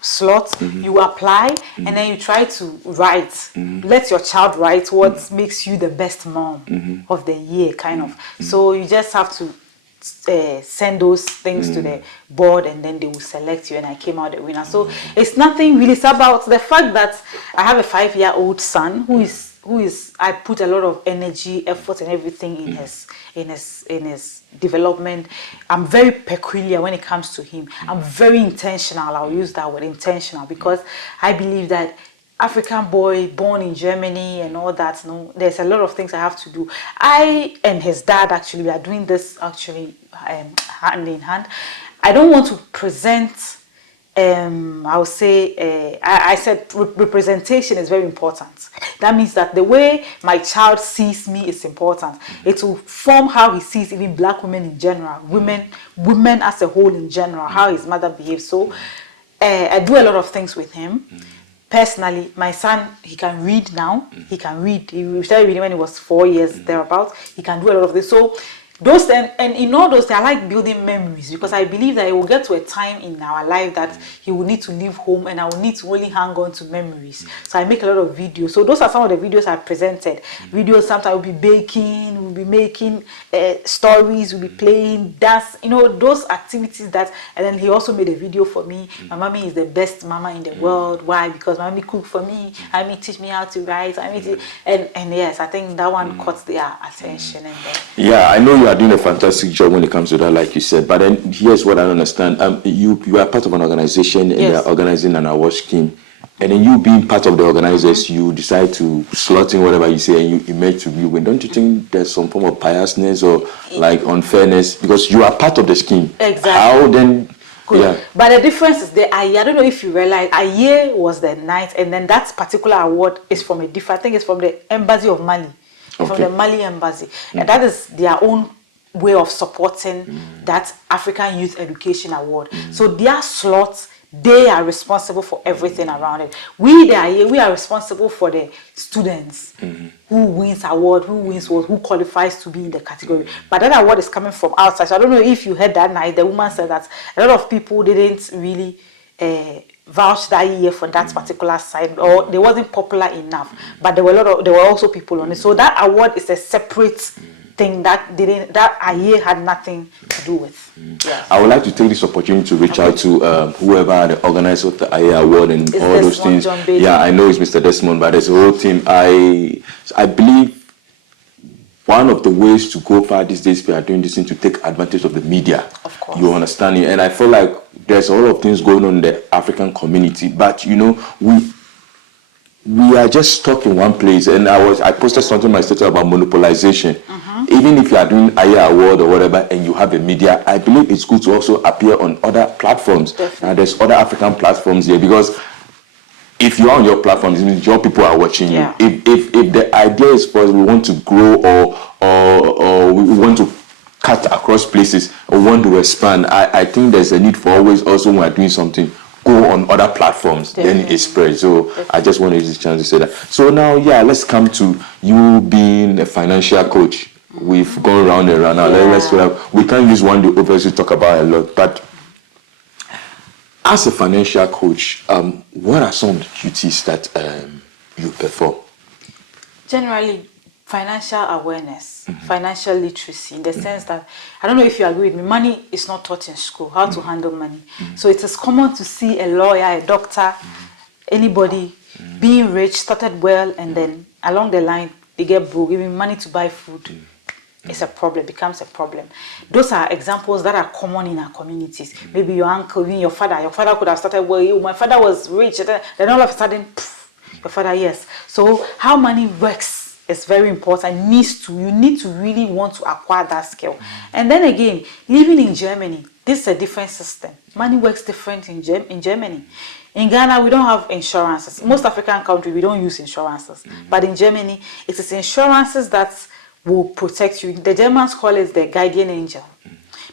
slot, you apply, and then you try to write. Let your child write what makes you the best mom of the year, kind of. So you just have to send those things to the board, and then they will select you, and I came out the winner. So it's nothing really. It's about the fact that I have a 5-year-old son who is I put a lot of energy, effort, and everything in his development. I'm very peculiar when it comes to him. I'm very intentional. I'll use that word, intentional, because I believe that African boy born in Germany and all that, no, there's a lot of things I have to do. I and his dad actually, we are doing this actually hand in hand. I don't want to present I would say, I said representation is very important. That means that the way my child sees me is important. It will form how he sees even black women in general, women as a whole in general, how his mother behaves. So I do a lot of things with him. Personally, my son, he can read now. He can read. He started reading when he was 4 years, thereabouts. He can do a lot of this. So those and in all those, I like building memories, because I believe that it will get to a time in our life that he will need to leave home, and I will need to really hang on to memories. So I make a lot of videos. So those are some of the videos I presented. Videos, sometimes we'll be baking, we'll be making stories, we'll be playing, dance, those activities that. And then he also made a video for me. My mommy is the best mama in the world. Why? Because my mommy cook for me. I mean, teach me how to write. And yes, I think that one caught their attention. And then, yeah, I know you are doing a fantastic job when it comes to that, like you said. But then here's what I understand. You are part of an organization, and they are organizing an award scheme. And then you being part of the organizers, you decide to slot in whatever you say, and you image to view. And don't you think there's some form of biasness or like unfairness, because you are part of the scheme? Exactly. How then? Good. Yeah. But the difference is I don't know if you realize, Aye was the night, and then that particular award is from I think it's from the Embassy of Mali. From the Mali Embassy. And that is their own way of supporting that African Youth Education Award. So their slots, they are responsible for everything around it. We are responsible for the students who wins award, who qualifies to be in the category. But that award is coming from outside. So I don't know if you heard that night, the woman said that a lot of people didn't really vouch that year for that particular side, or they wasn't popular enough. But there were also people on it. So that award is a separate thing that Aye had nothing to do with. Yeah. I would like to take this opportunity to reach out to whoever the organizer of the Aye Award and It's all those things. Yeah, I know it's Mr. Desmond, but there's a whole team. I believe one of the ways to go far these days, we are doing this thing to take advantage of the media. Of course. You understand it? And I feel like there's a lot of things going on in the African community, but we are just stuck in one place. And I posted something on my status about monopolization. Even if you are doing Aye Award or whatever, and you have a media, I believe it's good to also appear on other platforms. There's other African platforms here, because if you're on your platforms, it means your people are watching you. If the idea is for us, we want to grow or we want to cut across places or want to expand, I think there's a need for always also, when we're doing something, go on other platforms. Then it spreads. So I just want to use this chance to say that. So now, let's come to you being a financial coach. We've gone round and round. Now we can't use one day obviously talk about a lot, but as a financial coach, what are some of the duties that you perform? Generally, financial awareness, financial literacy, in the sense that, I don't know if you agree with me, money is not taught in school, how to handle money. So it is common to see a lawyer, a doctor, anybody being rich, started well, and then along the line, they get broke, even money to buy food. It's a problem, becomes a problem. Those are examples that are common in our communities. Maybe your uncle, even your father could have started, well, my father was rich, then all of a sudden, your father, yes. So how money works is very important. You need to really want to acquire that skill. And then again, living in Germany, this is a different system. Money works different in Germany. In Ghana, we don't have insurances. Most African countries, we don't use insurances. But in Germany, it is insurances that will protect you. The Germans call it the guardian angel.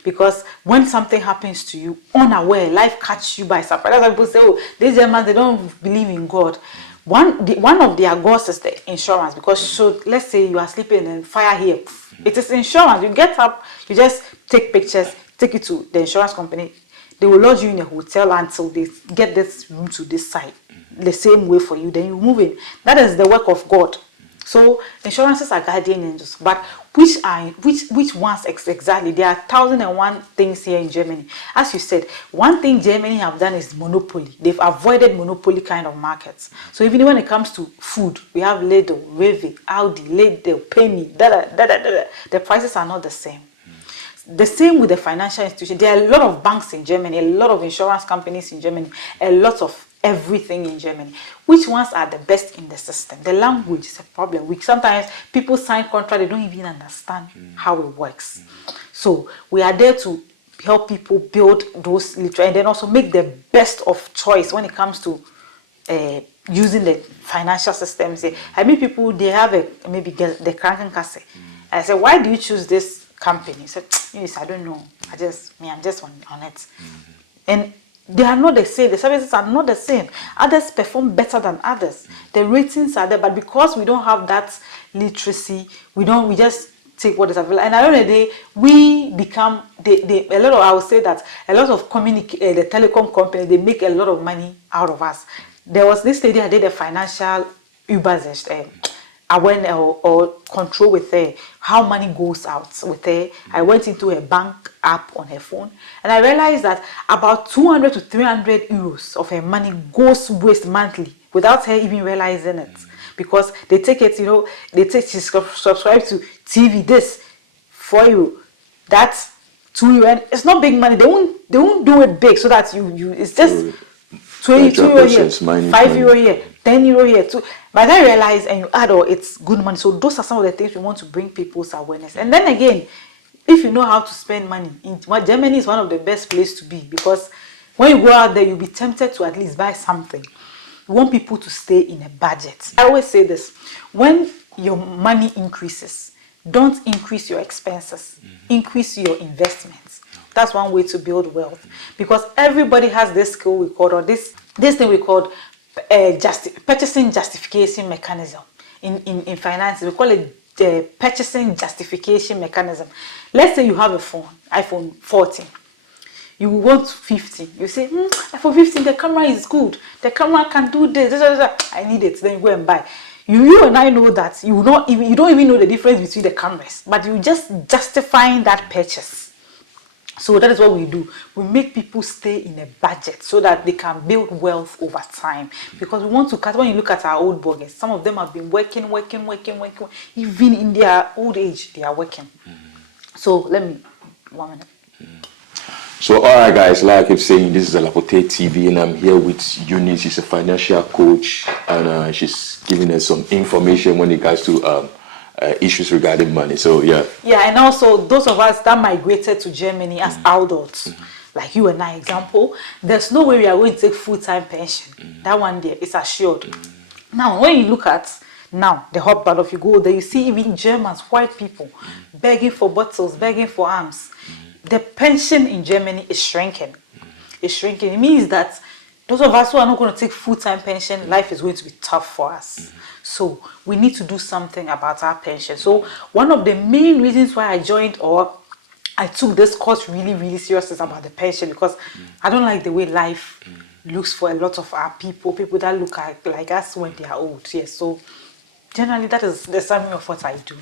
Because when something happens to you, unaware, life catches you by surprise. That's why people say, oh, these Germans, they don't believe in God. One of their gods is the insurance. Because so let's say you are sleeping and fire here. It is insurance. You get up, you just take pictures, take it to the insurance company. They will lodge you in a hotel until they get this room to this side, the same way for you. Then you move in. That is the work of God. So insurances are guardian angels, but which ones exactly? There are 1,001 things here in Germany. As you said, one thing Germany have done is monopoly. They've avoided monopoly kind of markets. So even when it comes to food, we have Lidl, Rewe, Audi, Lidl, Penny, the prices are not the same. The same with the financial institution. There are a lot of banks in Germany, a lot of insurance companies in Germany, a lot of everything in Germany. Which ones are the best in the system? The language is a problem. Sometimes people sign contract, they don't even understand how it works. So we are there to help people build those literature and then also make the best of choice when it comes to using the financial systems. I mean, people, they have maybe the Krankenkasse. I said, why do you choose this company? He said, yes, I don't know. I'm just on it. And they are not the same. The services are not the same. Others perform better than others. The ratings are there, but because we don't have that literacy, we just take what is available. And at the end of the day, we become I would say that a lot of the telecom companies, they make a lot of money out of us. There was this lady, I did a financial Übersicht, awareness or control with her, how money goes out with her. I went into a bank app on her phone and I realized that about 200 to 300 euros of her money goes waste monthly without her even realizing it, because they take it, she subscribe to TV, this for you, that's 2 euro, and it's not big money. They won't do it big so that you it's just 22 euro here, 5 euro here, 10 euro here too. By that you realize and you add, it's good money. So those are some of the things we want to bring people's awareness. And then again, if you know how to spend money, Germany is one of the best places to be, because when you go out there, you'll be tempted to at least buy something. We want people to stay in a budget. I always say this: when your money increases, don't increase your expenses, increase your investments. That's one way to build wealth, because everybody has this skill we call, or this thing we call purchasing justification mechanism. In finance, we call it the purchasing justification mechanism. Let's say you have a phone, iPhone 14. You want 15. You say, iPhone 15, the camera is good. The camera can do this. I need it. Then you go and buy. You and I know that you don't even know the difference between the cameras, but you just justifying that purchase. So that is what we do. We make people stay in a budget so that they can build wealth over time. Because we want to cut. When you look at our old bloggers, some of them have been working. Even in their old age, they are working. So let me 1 minute. So, all right, guys, like I keep saying, this is a LapoteeTV, and I'm here with Eunice. She's a financial coach, and she's giving us some information when it comes to issues regarding money. So, yeah. Yeah, and also those of us that migrated to Germany as adults, like you and I, example, there's no way we are going to take full-time pension. That one there is assured. Now, when you look at the hot part of you go there, you see even Germans, white people, begging for bottles, begging for arms. The pension in Germany is shrinking. It's shrinking. It means that those of us who are not going to take full-time pension, life is going to be tough for us. So we need to do something about our pension. So one of the main reasons why I joined, or I took this course really, really serious, is about the pension, because I don't like the way life looks for a lot of our people that look like us when they are old. Yes, so generally that is the summary of what I do.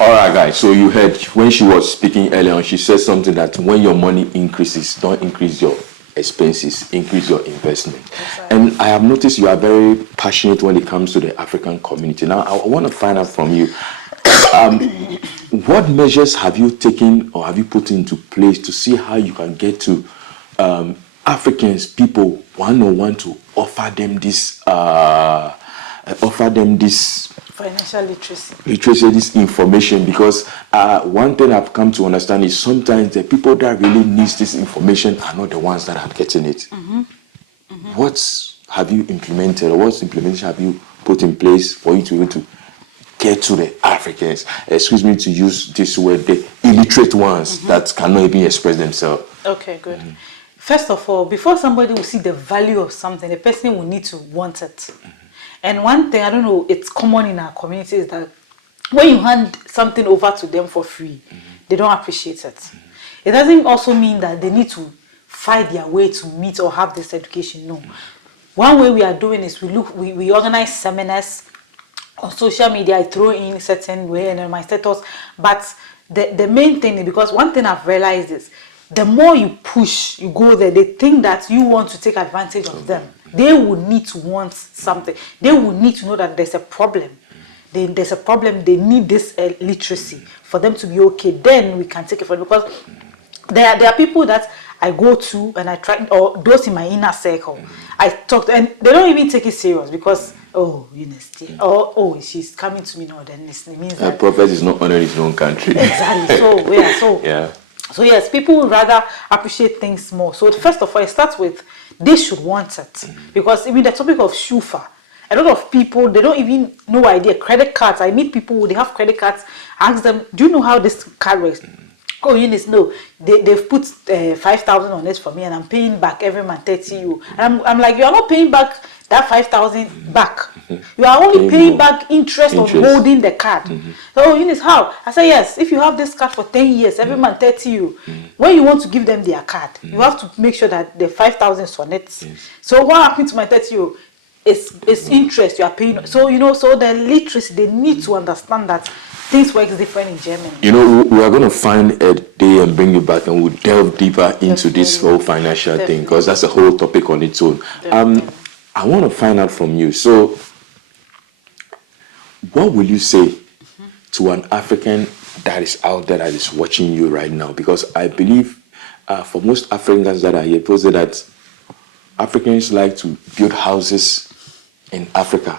All right, guys. So you heard when she was speaking earlier on, she said something that when your money increases, don't increase your expenses, increase your investment. Exactly. And I have noticed you are very passionate when it comes to the African community. Now, I want to find out from you, what measures have you taken or have you put into place to see how you can get to Africans, people, one-on-one, to offer them this financial literacy, this information? Because one thing I've come to understand is sometimes the people that really need this information are not the ones that are getting it. What have you implemented, or what implementation have you put in place for you to be able to get to the Africans? Excuse me to use this word, the illiterate ones that cannot even express themselves. Okay, good. First of all, before somebody will see the value of something, the person will need to want it. And one thing, I don't know, it's common in our community, is that when you hand something over to them for free, they don't appreciate it. It doesn't also mean that they need to fight their way to meet or have this education. No. One way we are doing is we organize seminars on social media. I throw in certain way and my status, but the main thing is, because one thing I've realized is the more you push, you go there, they think that you want to take advantage of them. They will need to want something. They will need to know that there's a problem. There's a problem. They need this literacy for them to be okay. Then we can take it from, because there are people that I go to and I try, or those in my inner circle, I talk to, and they don't even take it serious because, oh, or oh, she's coming to me now. Then it means that prophet is not honoring his own country. Exactly. So yeah. Yeah. So yes, people would rather appreciate things more. So first of all, it starts with they should want it, because even the topic of shufa, a lot of people, they don't even know idea. Credit cards. I meet people who they have credit cards. I ask them, do you know how this card works? Oh, no. They've put 5,000 on it for me, and I'm paying back every month 30 you. And I'm like, you are not paying back that 5,000 back. You are only paying back interest on holding the card. So Eunice, how? I say yes. If you have this card for 10 years, every month 30 you. When you want to give them their card, you have to make sure that the 5,000 is on it. So what happened to my 30 you? It's interest you are paying. So so the literacy, they need to understand that things work different in Germany. We are going to find a day and bring you back, and we'll delve deeper into this whole financial thing, because that's a whole topic on its own. I want to find out from you. So, what will you say to an African that is out there that is watching you right now? Because I believe for most Africans that are here, people say that Africans like to build houses in Africa,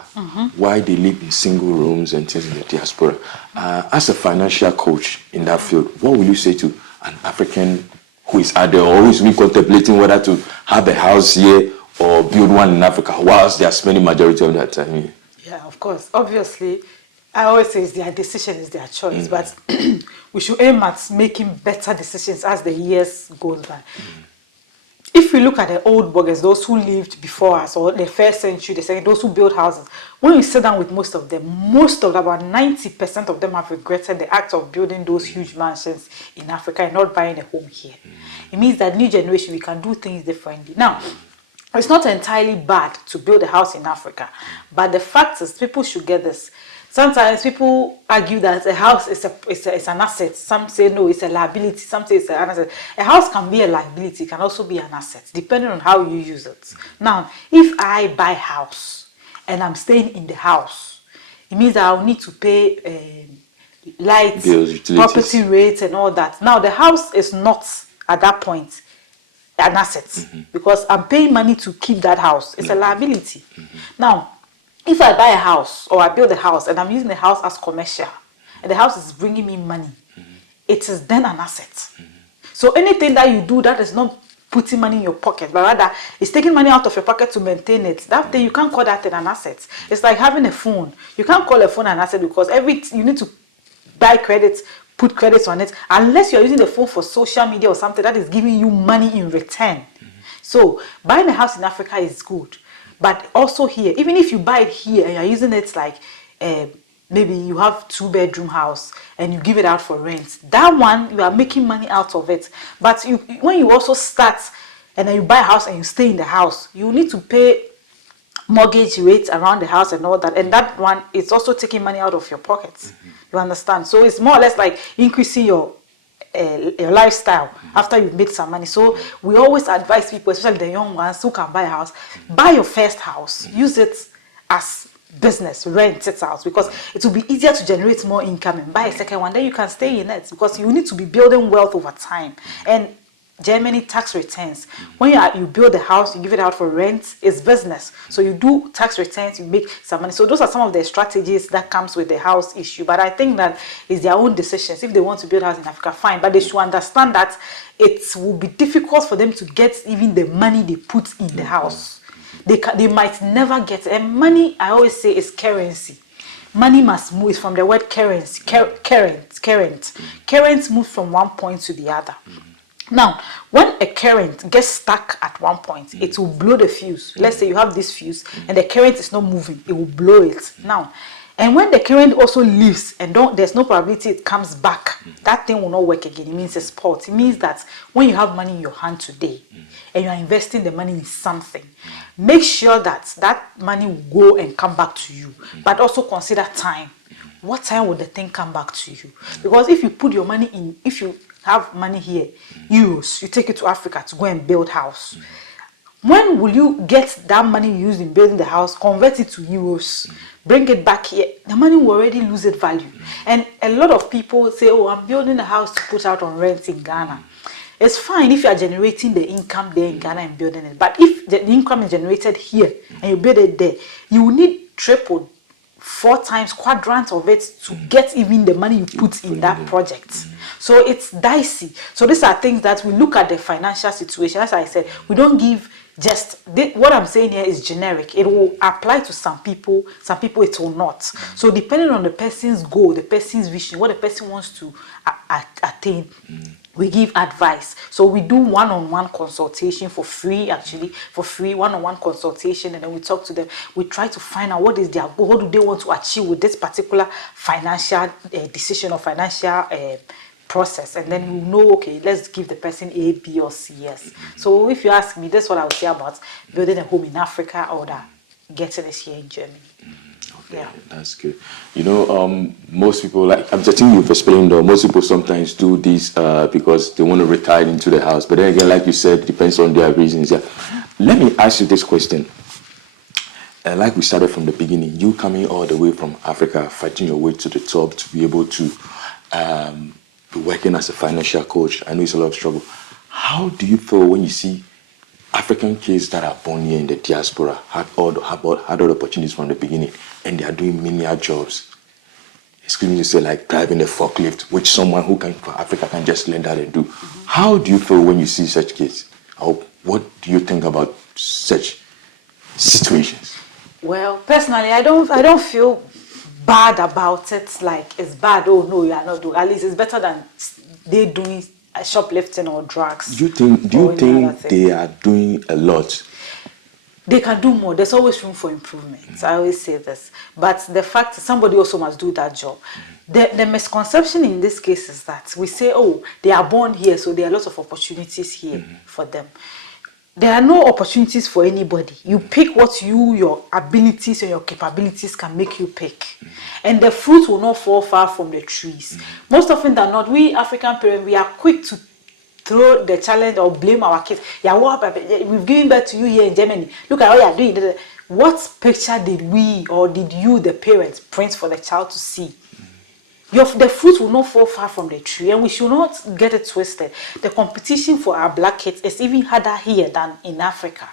why they live in single rooms and things in the diaspora. As a financial coach in that field, what will you say to an African who is out there, or who is really contemplating whether to have a house here or build one in Africa, whilst they are spending majority of their time here? Yeah, of course. Obviously, I always say it's their decision, is their choice, but we should aim at making better decisions as the years goes by. If we look at the old bloggers, those who lived before us, or the first century, the second, those who built houses, when you sit down with most of them, about 90% of them have regretted the act of building those huge mansions in Africa and not buying a home here. It means that new generation, we can do things differently. Now, it's not entirely bad to build a house in Africa, but the fact is, people should get this. Sometimes people argue that a house is an asset. Some say no, it's a liability. Some say it's an asset. A house can be a liability, it can also be an asset, depending on how you use it. Now, if I buy a house and I'm staying in the house, it means that I'll need to pay lights, bills, property rates, and all that. Now, the house is not, at that point, an asset, because I'm paying money to keep that house. It's a liability. Now, if I buy a house or I build a house and I'm using the house as commercial and the house is bringing me money, it is then an asset. So anything that you do that is not putting money in your pocket, but rather it's taking money out of your pocket to maintain it, that thing, you can't call that thing an asset. It's like having a phone. You can't call a phone an asset, because you need to buy credits, put credits on it, unless you're using the phone for social media or something that is giving you money in return. So buying a house in Africa is good. But also here, even if you buy it here and you're using it like maybe you have 2-bedroom house and you give it out for rent, that one, you are making money out of it. But when you also start and then you buy a house and you stay in the house, you need to pay mortgage rates around the house and all that. And that one, it's also taking money out of your pockets. You understand? So it's more or less like increasing your lifestyle after you've made some money. So we always advise people, especially the young ones who can buy a house, buy your first house, use it as business, rent it out, because it will be easier to generate more income, and buy a second one, then you can stay in it, because you need to be building wealth over time. And Germany tax returns, when you build a house, you give it out for rent, it's business. So you do tax returns, you make some money. So those are some of the strategies that comes with the house issue. But I think that is their own decisions. If they want to build a house in Africa, fine. But they should understand that it will be difficult for them to get even the money they put in the house. They might never get it. And money, I always say, is currency. Money must move. It's from the word currency, current. Current moves from one point to the other. Now, when a current gets stuck at one point, it will blow the fuse. Let's say you have this fuse and the current is not moving, it will blow it. Now, And when the current also leaves and there's no probability it comes back, that thing will not work again. It means a sport. It means that when you have money in your hand today and you are investing the money in something, make sure that that money will go and come back to you. But also consider time. What time will the thing come back to you? Because if you put your money in, if you have money here, euros, you take it to Africa to go and build house. When will you get that money used in building the house, convert it to euros, bring it back here? The money will already lose its value. And a lot of people say, oh, I'm building a house to put out on rent in Ghana. It's fine if you are generating the income there in Ghana and building it. But if the income is generated here and you build it there, you will need triple, 4 times, quadrant of it to get even the money you put in that project. So it's dicey. So these are things that we look at the financial situation. As I said, we don't give just what I'm saying here is generic. It will apply to some people it will not. So depending on the person's goal, the person's vision, what the person wants to attain, we give advice. So we do one-on-one consultation for free, one-on-one consultation, and then we talk to them. We try to find out what is their goal, what do they want to achieve with this particular financial decision or financial process, and then we know, okay, let's give the person A, B, or C. Yes. So if you ask me, that's what I would say about building a home in Africa or getting it here in Germany. Okay, Yeah. that's good. You know, most people, like I'm think you've explained, most people sometimes do this because they want to retire into the house. But then again, like you said, it depends on their reasons. Yeah. Let me ask you this question. Like we started from the beginning, you coming all the way from Africa, fighting your way to the top to be able to be working as a financial coach. I know it's a lot of struggle. How do you feel when you see African kids that are born here in the diaspora had all the opportunities from the beginning, and they are doing menial jobs? Excuse me to say, like driving a forklift, which someone who can for Africa can just learn that and do. How do you feel when you see such kids? Or what do you think about such situations? Well, personally, I don't feel bad about it. Like it's bad. Oh no, you are not doing. At least it's better than they doing shoplifting or drugs. Do you think they are doing a lot? They can do more. There's always room for improvement. I always say this. But the fact is somebody also must do that job. The misconception in this case is that we say, oh, they are born here, so there are lots of opportunities here for them. There are no opportunities for anybody. You pick what your abilities and your capabilities can make you pick. And the fruit will not fall far from the trees. Most often than not, we African parents, we are quick to throw the challenge or blame our kids. Yeah, we've given birth to you here in Germany. Look at what you're doing. What picture did we or did you, the parents, print for the child to see? The fruit will not fall far from the tree, and we should not get it twisted. The competition for our black kids is even harder here than in Africa.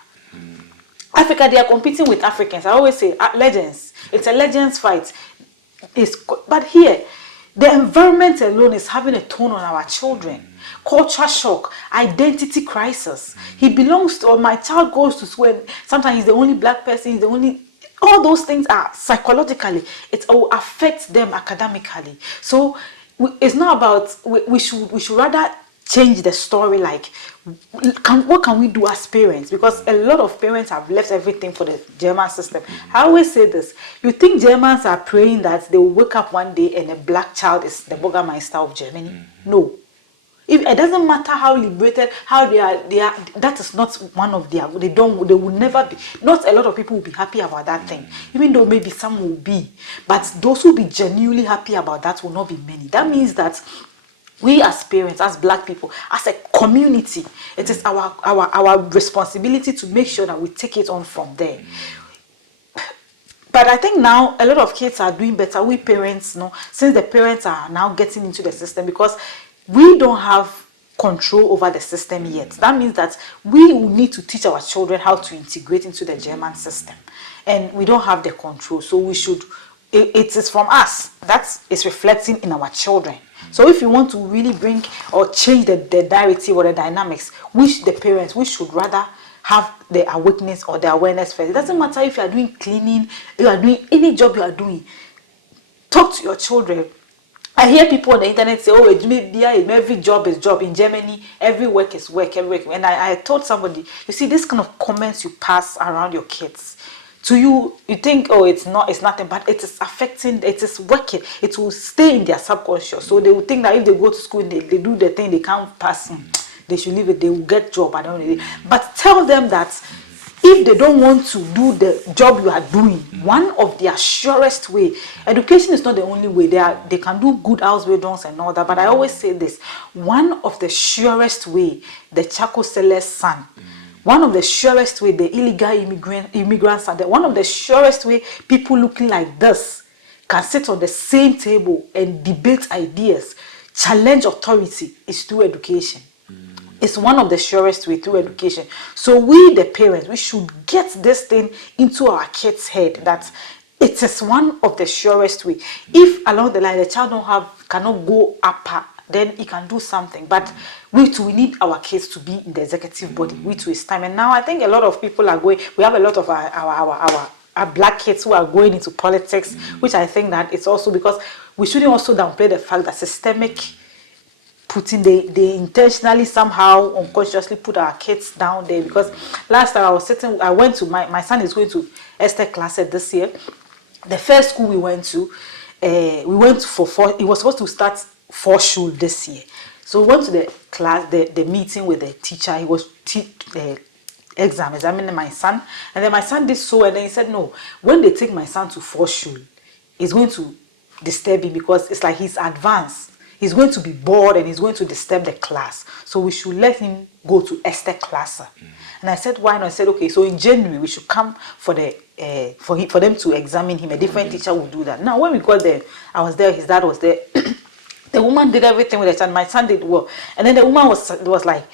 Africa, they are competing with Africans. I always say, legends. It's a legends fight. But here, the environment alone is having a toll on our children. Culture shock, identity crisis. He belongs to, or my child goes to school, and sometimes he's the only black person, he's the only. All those things are psychologically, it will affect them academically. So it's not about, we should rather change the story, like what can we do as parents, because a lot of parents have left everything for the German system. I always say this, you think Germans are praying that they will wake up one day and a black child is the Bürgermeister of Germany? No. If it doesn't matter how liberated, how they are, that is not one of their, they will never be, not a lot of people will be happy about that thing, even though maybe some will be, but those who will be genuinely happy about that will not be many. That means that we as parents, as black people, as a community, it is our responsibility to make sure that we take it on from there. But I think now a lot of kids are doing better. We parents, since the parents are now getting into the system, because we don't have control over the system yet. That means that we will need to teach our children how to integrate into the German system. And we don't have the control. So we should, it is from us. That is reflecting in our children. So if you want to really bring or change the narrative or the dynamics, we should rather have the awareness or the awareness first. It doesn't matter if you are doing cleaning, you are doing any job you are doing. Talk to your children. I hear people on the internet say, oh, every job is job. In Germany, every work is work. Every work. And I told somebody, you see, this kind of comments you pass around your kids To you, you think, oh, it's nothing, but it is affecting, it is working, it will stay in their subconscious. So they will think that if they go to school and they do the thing, they can't pass, they should leave it, they will get job. I don't know. But tell them that if they don't want to do the job you are doing, one of their surest way, education is not the only way. They can do good house dons and all that. But I always say this: one of the surest way, the charcoal seller's son. One of the surest way, the illegal immigrants, and one of the surest way, people looking like this can sit on the same table and debate ideas, challenge authority, is through education. It's one of the surest way, through education. So we, the parents, we should get this thing into our kids' head that it is one of the surest way. If along the line the child cannot go upper, then he can do something. But we too, we need our kids to be in the executive body. We too, it's time. And now I think a lot of people are going. We have a lot of our black kids who are going into politics, which I think that it's also because we shouldn't also downplay the fact that systemic putting they intentionally somehow unconsciously put our kids down there. Because last time I went to my son is going to Esther class this year. The first school we went to for 4. It was supposed to start 4 school this year. So we went to the class, the meeting with the teacher. He was examining my son, and then my son did so, and then he said, no, when they take my son to 4 school, it's going to disturb him because it's like he's advanced. He's going to be bored and he's going to disturb the class. So we should let him go to Esther class. And I said, why not? I said, okay, so in January we should come for them to examine him. A different teacher will do that. Now when we got there, I was there, his dad was there. The woman did everything with the child. My son did well. And then the woman was like,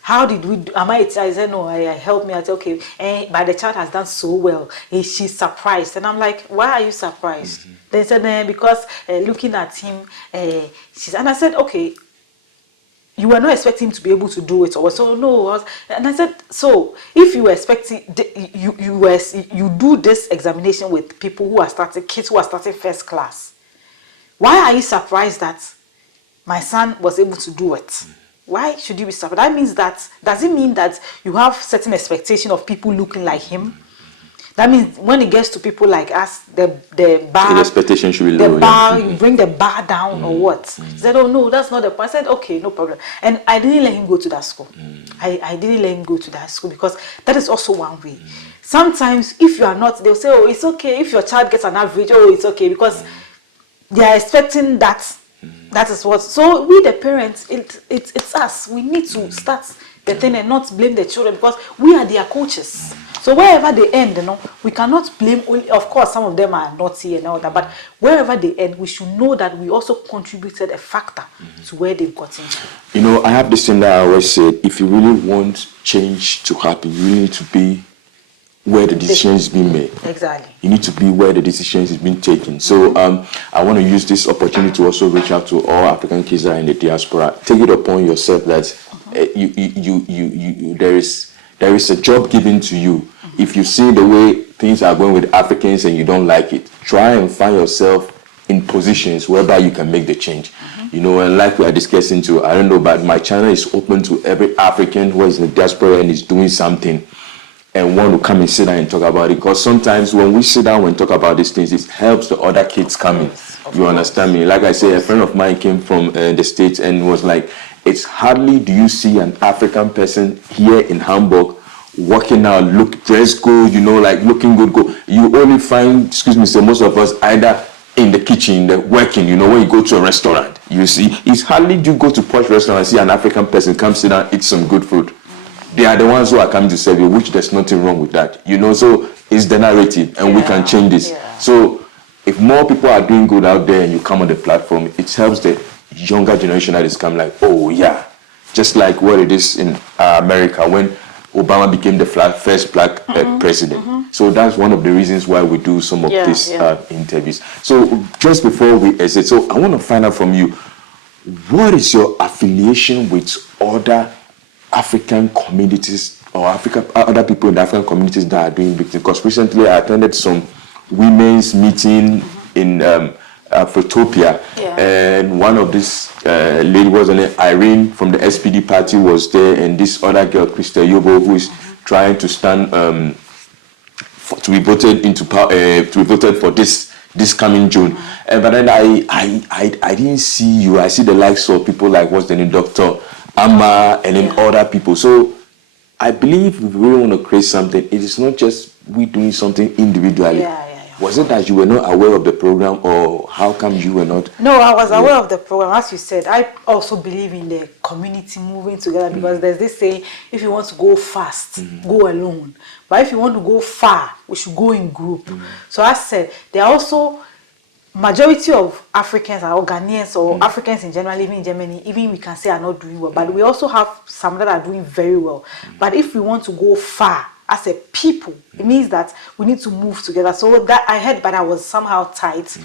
how did we do? I said, no, I helped me. I said, okay, but the child has done so well. She's surprised. And I'm like, why are you surprised? They said, because looking at him, and I said, okay, you were not expecting him to be able to do it. Or so, no. And I said, so if you were expecting, you do this examination with people who are kids who are starting first class. Why are you surprised that my son was able to do it? Why should you be surprised? That means that, does it mean that you have certain expectation of people looking like him? That means when it gets to people like us, the bar, the expectation should be low. The bar, you bring the bar down or what? He said, oh no, that's not the point. I said, okay, no problem. And I didn't let him go to that school. I didn't let him go to that school because that is also one way. Sometimes if you are not, they'll say, oh, it's okay. If your child gets an average, oh, it's okay. Because they are expecting that. That is what. So we, the parents, it's us. We need to start the thing and not blame the children because we are their coaches. So wherever they end, we cannot blame only. Of course, some of them are naughty and all that, but wherever they end, we should know that we also contributed a factor to where they've gotten to. I have this thing that I always said: if you really want change to happen, you really need to be where the decision is being made. Exactly. You need to be where the decision is being taken. So I want to use this opportunity to also reach out to all African kids that are in the diaspora. Take it upon yourself that there is a job given to you. If you see the way things are going with Africans and you don't like it, try and find yourself in positions whereby you can make the change. And like we are discussing too, I don't know, but my channel is open to every African who is in the diaspora and is doing something and want to come and sit down and talk about it. Because sometimes when we sit down and talk about these things, it helps the other kids coming. You understand me? Like I say, a friend of mine came from the States and was like, it's hardly do you see an African person here in Hamburg walking out, dressed good, like looking good. You only find, most of us either in the kitchen, working, when you go to a restaurant. You see, it's hardly do you go to posh restaurant and see an African person come sit down, eat some good food. They are the ones who are coming to serve you, which there's nothing wrong with that. So it's the narrative and we can change this. Yeah. So if more people are doing good out there and you come on the platform, it helps the younger generation that is coming like, oh yeah, just like what it is in America when Obama became the first black president. So that's one of the reasons why we do some of these interviews. So just before we exit, so I want to find out from you, what is your affiliation with other African communities or other people in the African communities that are doing big things? Because recently I attended some women's meeting in Photopia, and one of this lady was on it, Irene from the SPD party was there, and this other girl, Krista Yobo, who is trying to stand to be voted into power, to be voted for this coming June. But then I didn't see you. I see the likes of people like what's the name, Dr. Amma, and then other people. So I believe if we really want to create something, it is not just we doing something individually. Was it that you were not aware of the program, or how come you were not? No, I was aware of the program. As you said, I also believe in the community moving together, because there's this saying, if you want to go fast, go alone. But if you want to go far, we should go in group. So I said, there are also majority of Africans or Ghanaians or Africans in general living in Germany, even we can say are not doing well. But we also have some that are doing very well. But if we want to go far, as a people, it means that we need to move together. So that I heard, but I was somehow tight,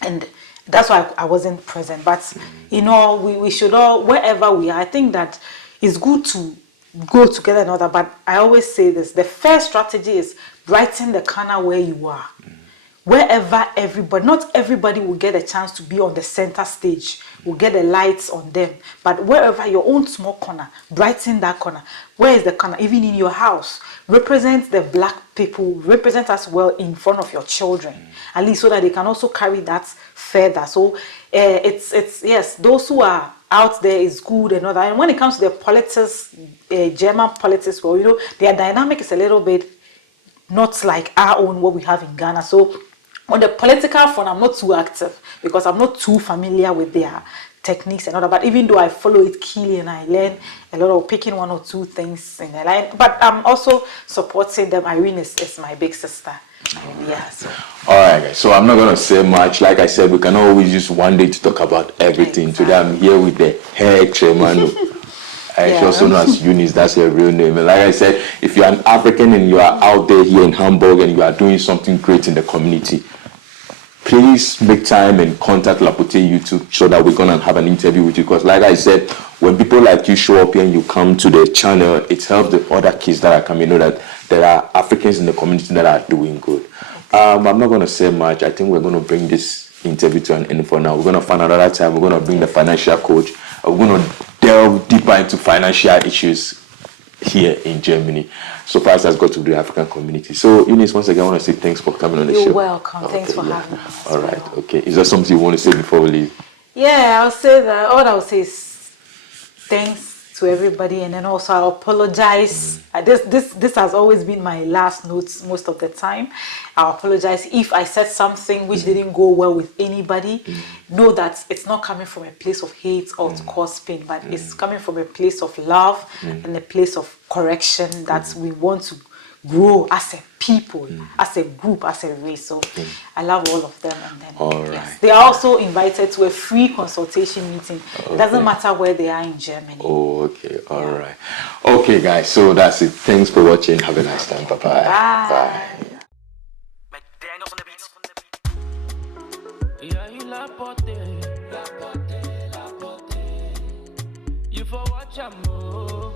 and that's why I wasn't present. But you know, we should all, wherever we are, I think that it's good to go together and all that. But I always say this: the first strategy is brighten the corner where you are. Wherever everybody, not everybody will get a chance to be on the center stage, will get the lights on them. But wherever your own small corner, brighten that corner. Where is the corner? Even in your house, represent the black people, represent us well in front of your children, at least so that they can also carry that further. So it's yes, those who are out there is good and all that. And when it comes to the politics, German politics, well, you know, their dynamic is a little bit not like our own, what we have in Ghana. So on the political front, I'm not too active because I'm not too familiar with their techniques and all that. But even though I follow it keenly and I learn a lot of picking one or two things in the line, but I'm also supporting them. Irene is my big sister. Yeah. So. All right, guys. So I'm not gonna say much. Like I said, we can always use one day to talk about everything. Exactly. Today I'm here with the Her Chairmano. She's also known as Eunice, that's her real name. And like I said, if you're an African and you are out there here in Hamburg and you are doing something great in the community, please make time and contact Lapotee YouTube so that we're going to have an interview with you. Because like I said, when people like you show up here and you come to the channel, it helps the other kids that are coming know that there are Africans in the community that are doing good. I'm not going to say much. I think we're going to bring this interview to an end for now. We're going to find another time. We're going to bring the financial coach. We're going to delve deeper into financial issues here in Germany, so far as has got to the African community. So, Eunice, once again, I want to say thanks for coming on the show. You're welcome. Okay, thanks for having me. All right. Okay. Is there something you want to say before we leave? Yeah, I'll say that. All I'll say is thanks to everybody, and then also I apologize. This has always been my last notes most of the time. I apologize if I said something which didn't go well with anybody. Know that it's not coming from a place of hate or to cause pain, but it's coming from a place of love and a place of correction that we want to grow as a people, as a group, as a race. So I love all of them. And then yes, they are also invited to a free consultation meeting. It doesn't matter where they are in Germany. Oh, okay. All right. Okay, guys. So that's it. Thanks for watching. Have a nice time. Bye-bye. Bye. Bye. Yeah, you Lapote, Lapote, Lapote. You for watch a move.